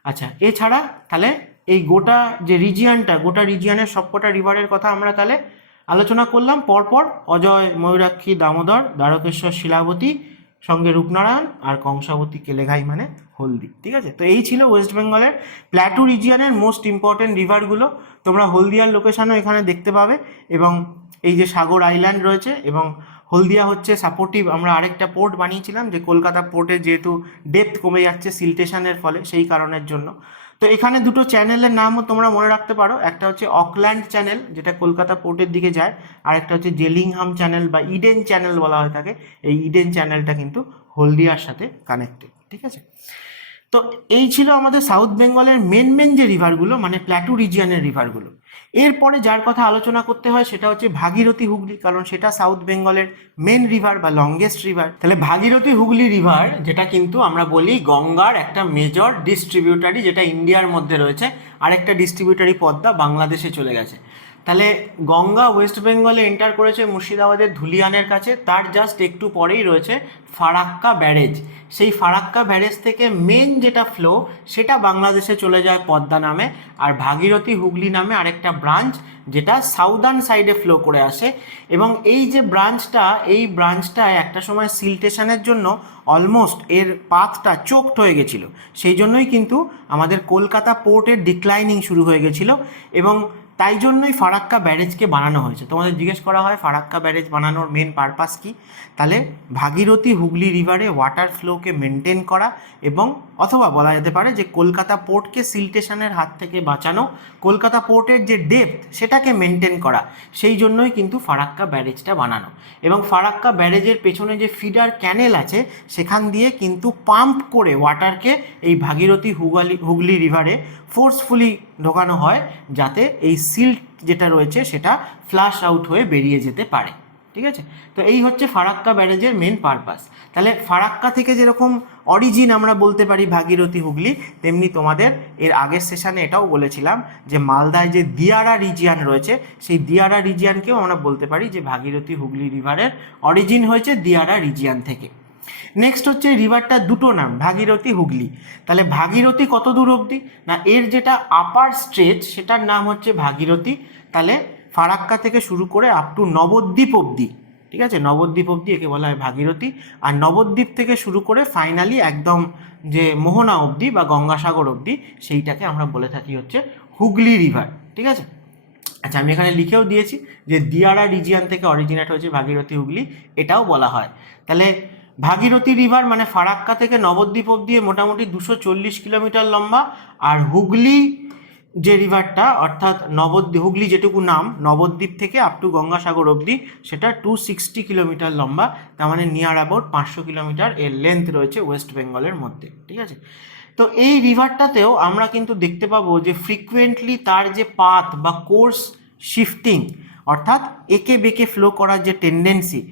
আচ্ছা, এছাড়া তাহলে এই গোটা যে রিজিয়ানটা, গোটা রিজিয়ানের সবকটা রিভারের কথা আমরা তাহলে আলোচনা করলাম পরপর। অজয়, ময়ূরাক্ষী, দামোদর, দ্বারকেশ্বর, শিলাবতী, সঙ্গে রূপনারায়ণ আর কংসাবতী কেলেঘাই মানে হলদি, ঠিক আছে? তো এই ছিল ওয়েস্ট বেঙ্গলের প্ল্যাটু রিজিয়ানের মোস্ট ইম্পর্টেন্ট রিভারগুলো। তোমরা হলদিয়ার লোকেশনও এখানে দেখতে পাবে এবং এই যে সাগর আইল্যান্ড রয়েছে, এবং হলদিয়া হচ্ছে সাপোর্টিভ, আমরা আরেকটা পোর্ট বানিয়েছিলাম যে কলকাতা পোর্টে যেহেতু ডেপথ কমে যাচ্ছে সিলটেশনের ফলে, সেই কারণের জন্য। তো এখানে দুটো চ্যানেলের নামও তোমরা মনে রাখতে পারো, একটা হচ্ছে অকল্যান্ড চ্যানেল যেটা কলকাতা পোর্টের দিকে যায়, আর একটা হচ্ছে জেলিংহাম চ্যানেল বা ইডেন চ্যানেল বলা হয়ে থাকে। এই ইডেন চ্যানেলটা কিন্তু হলদিয়ার সাথে কানেক্টেড, ঠিক আছে? তো এই ছিল আমাদের সাউথ বেঙ্গলের মেন যে রিভারগুলো, মানে প্ল্যাটু রিজিয়ানের রিভারগুলো। এরপরে যার কথা আলোচনা করতে হয় সেটা হচ্ছে ভাগীরথী হুগলি, কারণ সেটা সাউথ বেঙ্গলের মেন রিভার বা লংগেস্ট রিভার। তাহলে ভাগীরথী হুগলি রিভার, যেটা কিন্তু আমরা বলি গঙ্গার একটা মেজর ডিস্ট্রিবিউটারি, যেটা ইন্ডিয়ার মধ্যে রয়েছে, আর একটা ডিস্ট্রিবিউটারি পদ্মা বাংলাদেশে চলে গেছে। তাহলে গঙ্গা ওয়েস্ট বেঙ্গলে এন্টার করেছে মুর্শিদাবাদের ধুলিয়ানের কাছে, তার জাস্ট একটু পরেই রয়েছে ফারাক্কা ব্যারেজ। সেই ফারাক্কা ব্যারেজ থেকে মেন যেটা ফ্লো, সেটা বাংলাদেশে চলে যায় পদ্মা নামে, আর ভাগীরথী হুগলি নামে আরেকটা ব্রাঞ্চ যেটা সাউদার্ন সাইডে ফ্লো করে আসে। এবং এই যে ব্রাঞ্চটা একটা সময় সিলটেশনের জন্য অলমোস্ট এর পাথটা চোকড হয়ে গেছিলো, সেই জন্যই কিন্তু আমাদের কলকাতা পোর্টের ডিক্লাইনিং শুরু হয়ে গেছিলো। এবং তাই জন্যই ফারাক্কা ব্যারেজকে বানানো হয়েছে। তোমাদের জিজ্ঞেস করা হয় ফারাক্কা ব্যারেজ বানানোর মেন পারপাস কী, তাহলে ভাগীরথী হুগলি রিভারে ওয়াটার ফ্লোকে মেনটেন করা এবং অথবা বলা যেতে পারে যে কলকাতা পোর্টকে সিলটেশনের হাত থেকে বাঁচানো, কলকাতা পোর্টের যে ডেপথ সেটাকে মেনটেন করা, সেই জন্যই কিন্তু ফারাক্কা ব্যারেজটা বানানো। এবং ফারাক্কা ব্যারেজের পেছনে যে ফিডার ক্যানেল আছে সেখান দিয়ে কিন্তু পাম্প করে ওয়াটারকে এই ভাগীরথী হুগলি রিভারে ফোর্সফুলি ঢোকানো হয়, যাতে এই সিল্ট যেটা রয়েছে সেটা ফ্লাশ আউট হয়ে বেরিয়ে যেতে পারে। ঠিক আছে, তো এই হচ্ছে ফারাক্কা ব্যারেজের মেন পারপাস। তাহলে ফারাক্কা থেকে যেরকম অরিজিন আমরা বলতে পারি ভাগীরথী হুগলি, তেমনি তোমাদের এর আগের সেশনে এটাও বলেছিলাম যে মালদায় যে দিয়ারা রিজিয়ান রয়েছে সেই দিয়ারা রিজিয়ানকেও আমরা বলতে পারি যে ভাগীরথী হুগলি রিভারের অরিজিন হয়েছে দিয়ারা রিজিয়ান থেকে। নেক্সট হচ্ছে রিভারটা দুটো নাম, ভাগীরথী হুগলি। তাহলে ভাগীরথী কত দূর অবধি না, এর যেটা আপার স্ট্রেচ সেটার নাম হচ্ছে ভাগীরথী। তাহলে ফারাক্কা থেকে শুরু করে আপ টু নবদ্বীপ অবধি, ঠিক আছে, নবদ্বীপ অবধি একে বলা হয় ভাগীরথী। আর নবদ্বীপ থেকে শুরু করে ফাইনালি একদম যে মোহনা অবধি বা গঙ্গাসাগর অবধি সেইটাকে আমরা বলে থাকি হচ্ছে হুগলি রিভার। ঠিক আছে, আচ্ছা আমি এখানে লিখেও দিয়েছি যে দিয়ারা রিজিয়ান থেকে অরিজিনেট হয়েছে ভাগীরথী হুগলি, এটাও বলা হয়। তাহলে ভাগীরথী রিভার মানে ফারাক্কা থেকে নবদ্বীপ অবধি মোটামুটি 240 কিলোমিটার লম্বা। আর হুগলি যে রিভারটা অর্থাৎ হুগলি যেটুকু নাম নবদ্বীপ থেকে আপ টু গঙ্গাসাগর অবধি সেটা 260 কিলোমিটার লম্বা। তার মানে নিয়ার অ্যাবাউট 500 কিলোমিটার এর লেন্থ রয়েছে ওয়েস্ট বেঙ্গলের মধ্যে। ঠিক আছে, তো এই রিভারটাতেও আমরা কিন্তু দেখতে পাবো যে ফ্রিকুয়েন্টলি তার যে পাথ বা কোর্স শিফটিং, অর্থাৎ একে বেঁকে ফ্লো করার যে টেন্ডেন্সি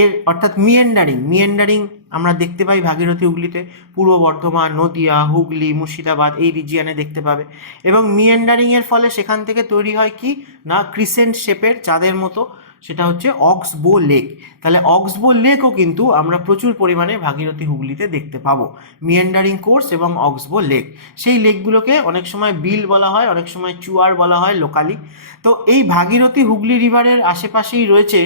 এর, অর্থাৎ মিয়েন্ডারিং আমরা দেখতে পাই ভাগীরথী হুগলিতে। পূর্ব বর্ধমান, নদিয়া, হুগলি, মুর্শিদাবাদ এই রিজিয়ানে দেখতে পাবে। এবং মিয়েন্ডারিংয়ের ফলে সেখান থেকে তৈরি হয় কি না ক্রিসেন্ট শেপের চাঁদের মতো, সেটা হচ্ছে অক্সবো লেক। তাহলে অক্সবো লেকও কিন্তু আমরা প্রচুর পরিমাণে ভাগীরথী হুগলিতে দেখতে পাবো, মিয়েন্ডারিং কোর্স এবং অক্সবো লেক। সেই লেকগুলোকে অনেক সময় বিল বলা হয়, অনেক সময় চুয়ার বলা হয় লোকালি। তো এই ভাগীরথী হুগলি রিভারের আশেপাশেই রয়েছে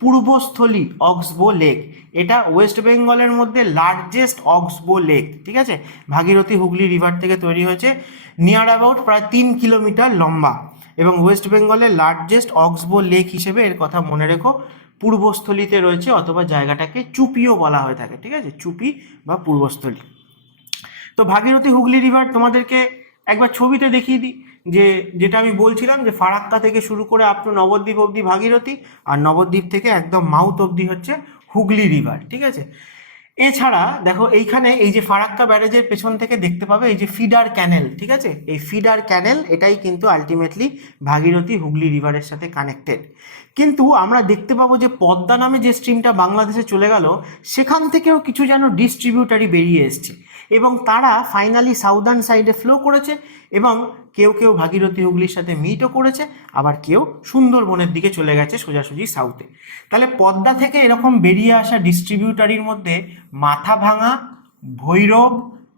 পূর্বস্থলী অক্সবো লেক। এটা ওয়েস্ট বেঙ্গলের মধ্যে লার্জেস্ট অক্সবো লেক। ঠিক আছে, ভাগীরথী হুগলি রিভার থেকে তৈরি হয়েছে, নিয়ার অ্যাবাউট প্রায় 3 কিলোমিটার লম্বা। এবং ওয়েস্ট বেঙ্গলের লার্জেস্ট অক্সবো লেক হিসেবে এর কথা মনে রেখো, পূর্বস্থলীতে রয়েছে, অথবা জায়গাটাকে চুপিও বলা হয়ে থাকে। ঠিক আছে, চুপি বা পূর্বস্থলী। তো ভাগীরথী হুগলি রিভার তোমাদেরকে একবার ছবিতে দেখিয়ে দিই, যেটা আমি বলছিলাম যে ফারাক্কা থেকে শুরু করে আপ টু নবদ্বীপ অবধি ভাগীরথী, আর নবদ্বীপ থেকে একদম মাউথ অবধি হচ্ছে হুগলি রিভার। ঠিক আছে, এছাড়া দেখো এইখানে এই যে ফারাক্কা ব্যারেজের পেছন থেকে দেখতে পাবে এই যে ফিডার ক্যানেল। ঠিক আছে, এই ফিডার ক্যানেল এটাই কিন্তু আলটিমেটলি ভাগীরথী হুগলি রিভারের সাথে কানেক্টেড। কিন্তু আমরা দেখতে পাবো যে পদ্মা নামে যে স্ট্রিমটা বাংলাদেশে চলে গেল, সেখান থেকেও কিছু যেন ডিস্ট্রিবিউটারি বেরিয়ে এসছে এবং তারা ফাইনালি সাউদার্ন সাইডে ফ্লো করেছে এবং কেউ কেউ ভাগীরথী হুগলির সাথে মিটও করেছে, আবার কেউ সুন্দরবনের দিকে চলে গেছে সোজাসুজি সাউথে। তাহলে পদ্মা থেকে এরকম বেরিয়ে আসা ডিস্ট্রিবিউটারির মধ্যে মাথাভাঙা, ভৈরব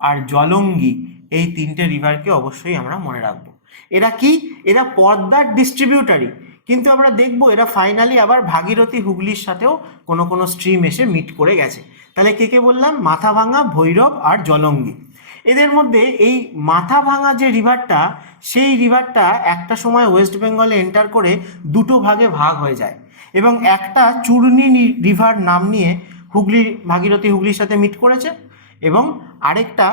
আর জলঙ্গি এই 3টে রিভারকে অবশ্যই আমরা মনে রাখবো। এরা কি, এরা পদ্মার ডিস্ট্রিবিউটারি, কিন্তু আমরা দেখবো এরা ফাইনালি আবার ভাগীরথী হুগলির সাথেও কোনো কোনো স্ট্রিম এসে মিট করে গেছে। তাহলে কে কে বললাম, মাথাভাঙা, ভৈরব আর জলঙ্গি। এদের মধ্যে এই মাথাভাঙা যে রিভারটা, সেই রিভারটা একটা সময় ওয়েস্ট বেঙ্গলে এন্টার করে দুটো ভাগে ভাগ হয়ে যায় এবং একটা চূর্ণী রিভার নাম নিয়ে ভাগীরথী হুগলির সাথে মিট করেছে এবং আরেকটা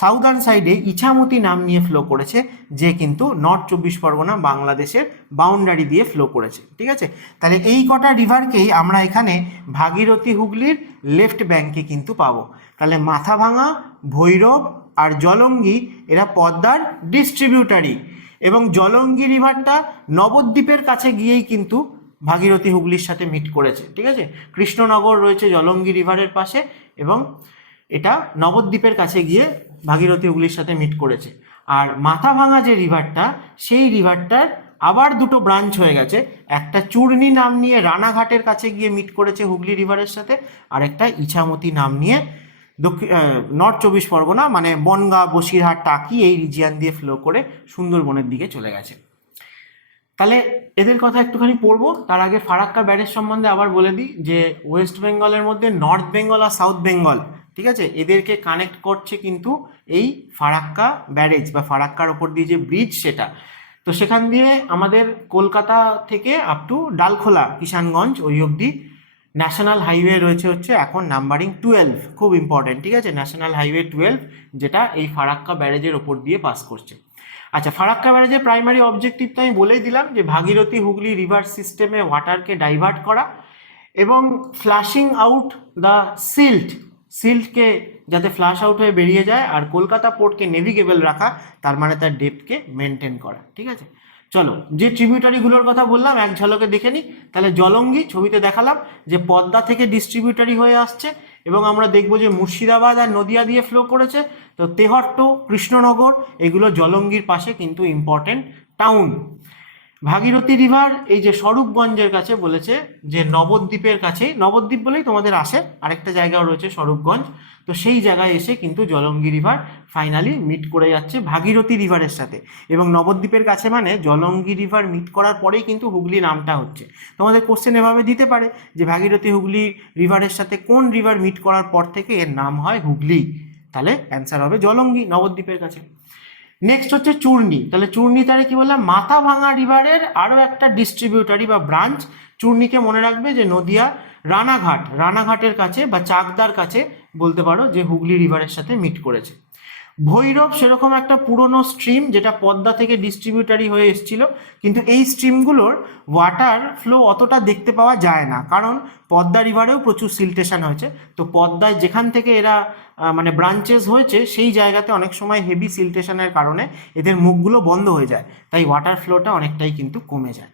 সাউদার্ন সাইডে ইছামতি নাম নিয়ে ফ্লো করেছে, যে কিন্তু নর্থ 24 পরগনা বাংলাদেশের বাউন্ডারি দিয়ে ফ্লো করেছে। ঠিক আছে, তাহলে এই কটা রিভারকেই আমরা এখানে ভাগীরথী হুগলির লেফট ব্যাঙ্কে কিন্তু পাবো। তাহলে মাথাভাঙা, ভৈরব আর জলঙ্গি এরা পদ্মার ডিস্ট্রিবিউটারি, এবং জলঙ্গি রিভারটা নবদ্বীপের কাছে গিয়েই কিন্তু ভাগীরথী হুগলির সাথে মিট করেছে। ঠিক আছে, কৃষ্ণনগর রয়েছে জলঙ্গি রিভারের পাশে এবং এটা নবদ্বীপের কাছে গিয়ে ভাগীরথী হুগলির সাথে মিট করেছে। আর মাথাভাঙা যে রিভারটা, সেই রিভারটার আবার দুটো ব্রাঞ্চ হয়ে গেছে, একটা চূর্ণী নাম নিয়ে রানাঘাটের কাছে গিয়ে মিট করেছে হুগলি রিভারের সাথে, আর একটা ইছামতি নাম নিয়ে নর্থ 24 পরগনা মানে বনগাঁ, বসিরহাট, টাকি এই রিজিয়ান দিয়ে ফ্লো করে সুন্দরবনের দিকে চলে গেছে। তাহলে এদের কথা একটুখানি পড়বো, তার আগে ফারাক্কা ব্যারেজ সম্বন্ধে আবার বলে দিই যে ওয়েস্ট বেঙ্গলের মধ্যে নর্থ বেঙ্গল আর সাউথ বেঙ্গল, ঠিক আছে, এদেরকে কানেক্ট করছে কিন্তু এই ফারাক্কা ব্যারেজ বা ফারাক্কার ওপর দিয়ে যে ব্রিজ সেটা। তো সেখান দিয়ে আমাদের কলকাতা থেকে আপ টু ডালখোলা কিষানগঞ্জ ওই অবধি ন্যাশনাল হাইওয়ে রয়েছে হচ্ছে এখন নাম্বারিং 12, খুব ইম্পর্টেন্ট, ঠিক আছে, ন্যাশনাল হাইওয়ে 12 যেটা এই ফারাক্কা ব্যারেজের ওপর দিয়ে পাস করছে। আচ্ছা, ফারাক্কা ব্যারেজের প্রাইমারি অবজেক্টিভ তো আমি বলেই দিলাম যে ভাগীরথী হুগলি রিভার সিস্টেমে ওয়াটারকে ডাইভার্ট করা এবং ফ্লাশিং আউট দ্য সিল্টকে যাতে ফ্লাশ আউট হয়ে বেরিয়ে যায়, আর কলকাতা পোর্টকে নেভিগেবল রাখা, তার মানে তার ডেপথকে মেনটেন করা, ঠিক আছে। চলো, যে ট্রিবিউটারিগুলোর কথা বললাম এক ঝলকে দেখে নিই। তাহলে জলঙ্গি ছবিতে দেখালাম যে পদ্মা থেকে ডিস্ট্রিবিউটারি হয়ে আসছে এবং আমরা দেখবো যে মুর্শিদাবাদ আর নদিয়া দিয়ে ফ্লো করেছে। তো তেহট্ট, কৃষ্ণনগর এগুলো জলঙ্গির পাশে কিন্তু ইম্পর্টেন্ট টাউন। ভাগীরথী রিভার এই যে স্বরূপগঞ্জের কাছে বলেছে যে নবদ্বীপের কাছেই, নবদ্বীপ বলেই তোমাদের আসে, আরেকটা জায়গাও রয়েছে স্বরূপগঞ্জ, তো সেই জায়গায় এসে কিন্তু জলঙ্গি রিভার ফাইনালি মিট করে যাচ্ছে ভাগীরথী রিভারের সাথে। এবং নবদ্বীপের কাছে মানে জলঙ্গি রিভার মিট করার পরেই কিন্তু হুগলি নামটা হচ্ছে। তোমাদের কোশ্চেন এভাবে দিতে পারে যে ভাগীরথী হুগলি রিভারের সাথে কোন রিভার মিট করার পর থেকে এর নাম হয় হুগলি, তাহলে অ্যান্সার হবে জলঙ্গি, নবদ্বীপের কাছে। নেক্সট হচ্ছে চূর্ণী। তাহলে চূর্ণী তারে কি বললাম, মাথাভাঙা রিভারের আরও একটা ডিস্ট্রিবিউটারি বা ব্রাঞ্চ। চূর্ণীকে মনে রাখবে যে নদিয়া রানাঘাটের কাছে বা চাকদার কাছে বলতে পারো যে হুগলি রিভারের সাথে মিট করেছে। ভৈরব সেরকম একটা পুরনো স্ট্রিম যেটা পদ্মা থেকে ডিস্ট্রিবিউটারি হয়ে এসেছিল, কিন্তু এই স্ট্রিমগুলোর ওয়াটার ফ্লো অতটা দেখতে পাওয়া যায় না, কারণ পদ্মা রিভারেও প্রচুর সিলটেশন হয়েছে। তো পদ্মায় যেখান থেকে এরা মানে ব্রাঞ্চেস হয়েছে সেই জায়গাতে অনেক সময় হেভি সিলটেশনের কারণে এদের মুখগুলো বন্ধ হয়ে যায়, তাই ওয়াটার ফ্লোটা অনেকটাই কিন্তু কমে যায়।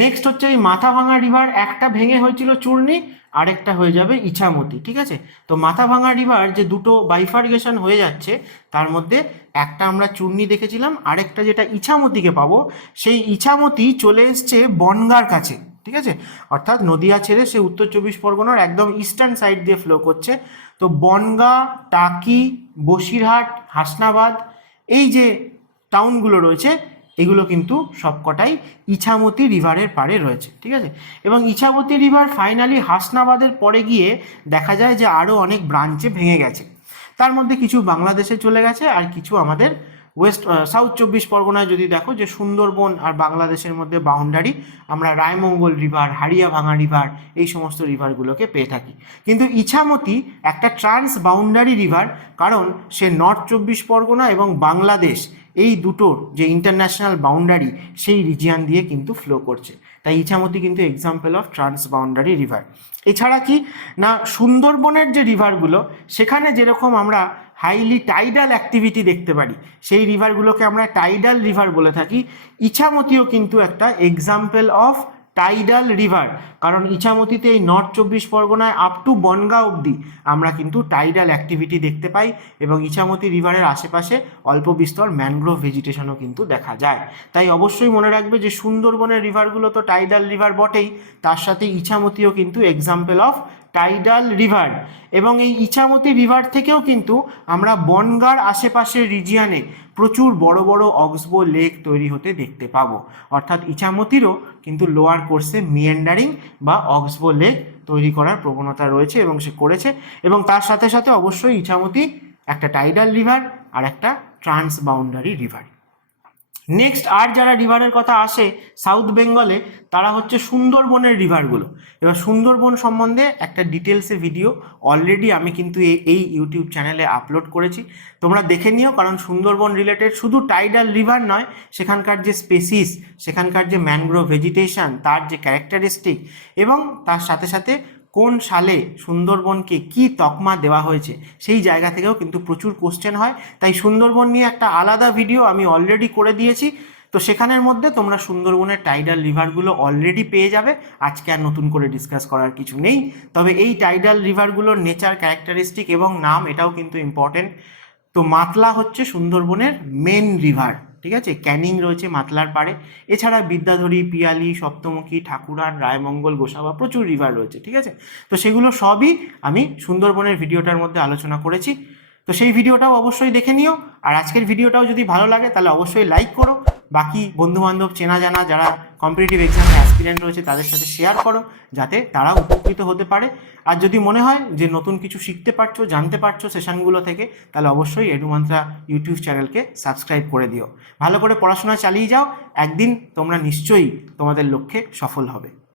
নেক্সট হচ্ছে এই মাথাভাঙা রিভার, একটা ভেঙে হয়েছিল চূর্ণী, আরেকটা হয়ে যাবে ইছামতি, ঠিক আছে। তো মাথাভাঙা রিভার যে দুটো বাইফার্গেশন হয়ে যাচ্ছে তার মধ্যে একটা আমরা চূর্ণী দেখেছিলাম, আরেকটা যেটা ইছামতিকে পাবো, সেই ইছামতি চলে এসছে বনগাঁর কাছে, ঠিক আছে, অর্থাৎ নদিয়া ছেড়ে সে উত্তর চব্বিশ পরগনার একদম ইস্টার্ন সাইড দিয়ে ফ্লো করছে। তো বনগাঁ, টাকি, বসিরহাট, হাসনাবাদ এই যে টাউনগুলো রয়েছে এগুলো কিন্তু সবকটাই ইছামতি রিভারের পাড়ে রয়েছে, ঠিক আছে। এবং ইছামতি রিভার ফাইনালি হাসনাবাদের পরে গিয়ে দেখা যায় যে আরও অনেক ব্রাঞ্চে ভেঙে গেছে, তার মধ্যে কিছু বাংলাদেশে চলে গেছে আর কিছু আমাদের সাউথ চব্বিশ পরগনায় যদি দেখো যে সুন্দরবন আর বাংলাদেশের মধ্যে বাউন্ডারি, আমরা রায়মঙ্গল রিভার, হাড়িয়াভাঙা রিভার এই সমস্ত রিভারগুলোকে পেয়ে থাকি। কিন্তু ইছামতি একটা ট্রান্স বাউন্ডারি রিভার, কারণ সে নর্থ চব্বিশ পরগনা এবং বাংলাদেশ এই দুটোর যে ইন্টারন্যাশনাল বাউন্ডারি সেই রিজিয়ান দিয়ে কিন্তু ফ্লো করছে, তাই ইছামতি কিন্তু example of trans boundary river. এছাড়া কি না, সুন্দরবনের যে রিভারগুলো সেখানে যেরকম আমরা হাইলি টাইডাল অ্যাক্টিভিটি দেখতে পারি, সেই রিভারগুলোকে আমরা টাইডাল রিভার বলে থাকি। ইছামতিও কিন্তু একটা এক্সাম্পল অফ টাইডাল রিভার, কারণ ইছামতিতে এই নর্থ চব্বিশ পরগনায় আপ টু বনগাঁ অবধি আমরা কিন্তু টাইডাল অ্যাক্টিভিটি দেখতে পাই, এবং ইছামতি রিভারের আশেপাশে অল্প বিস্তর ম্যানগ্রোভ ভেজিটেশনও কিন্তু দেখা যায়। তাই অবশ্যই মনে রাখবে যে সুন্দরবনের রিভারগুলো তো টাইডাল রিভার বটেই, তার সাথে ইছামতিও কিন্তু এক্সাম্পল অফ টাইডাল রিভার। এবং এই ইছামতি রিভার থেকেও কিন্তু আমরা বনগাঁর আশেপাশের রিজিয়ানে প্রচুর বড় বড় অক্সবো লেক তৈরি হতে দেখতে পাবো, অর্থাৎ ইছামতিরও কিন্তু লোয়ার কোর্সে মিয়েন্ডারিং বা অক্সবো লেক তৈরি করার প্রবণতা রয়েছে এবং সে করেছে। এবং তার সাথে সাথে অবশ্যই ইছামতি একটা টাইডাল রিভার আর একটা ট্রান্স বাউন্ডারি রিভার। নেক্সট আর যারা রিভারের কথা আসে সাউথ বেঙ্গলে, তারা হচ্ছে সুন্দরবনের রিভারগুলো। এবার সুন্দরবন সম্বন্ধে একটা ডিটেলসে ভিডিও অলরেডি আমি কিন্তু এই ইউটিউব চ্যানেলে আপলোড করেছি, তোমরা দেখে নিও, কারণ সুন্দরবন রিলেটেড শুধু টাইডাল রিভার নয়, সেখানকার যে স্পেসিস, সেখানকার যে ম্যানগ্রোভ ভেজিটেশন, তার যে ক্যারেক্টারিস্টিক, এবং তার সাথে সাথে কোন সালে সুন্দরবনকে কি তকমা দেওয়া হয়েছে সেই জায়গা থেকেও কিন্তু প্রচুর কোশ্চেন হয়। তাই সুন্দরবন নিয়ে একটা আলাদা ভিডিও আমি অলরেডি করে দিয়েছি, তো সেখানের মধ্যে তোমরা সুন্দরবনের টাইডাল রিভারগুলো অলরেডি পেয়ে যাবে, আজকে আর নতুন করে ডিসকাস করার কিছু নেই। তবে এই টাইডাল রিভারগুলোর নেচার, ক্যারেক্টারিস্টিক এবং নাম এটাও কিন্তু ইম্পর্টেন্ট। তো মাতলা হচ্ছে সুন্দরবনের মেন রিভার, ঠিক আছে, ক্যানিং রয়েছে মাতলার পাড়ে, এছাড়া বিদ্যাধরী, পিয়ালি, সপ্তমুখী, ঠাকুরান, রায়মঙ্গল, গোসাবা প্রচুর রিভার রয়েছে, ঠিক আছে। তো সেগুলো সবই আমি সুন্দরবনের ভিডিওটার মধ্যে আলোচনা করেছি, তো সেই ভিডিওটাও অবশ্যই দেখে নিও। আর আজকের ভিডিওটাও যদি ভালো লাগে তাহলে অবশ্যই লাইক করো, বাকি বন্ধুবান্ধব চেনা জানা যারা কম্পিটিটিভ এক্সামে অ্যাসপিরেন্ট রয়েছে তাদের সাথে শেয়ার করো, যাতে তারা উপকৃত হতে পারে। আর যদি মনে হয় যে নতুন কিছু শিখতে পারছো, জানতে পারছো সেশনগুলো থেকে, তাহলে অবশ্যই এডুমান্ত্রা ইউটিউব চ্যানেলকে সাবস্ক্রাইব করে দিও। ভালো করে পড়াশোনা চালিয়ে যাও, একদিন তোমরা নিশ্চয়ই তোমাদের লক্ষ্যে সফল হবে।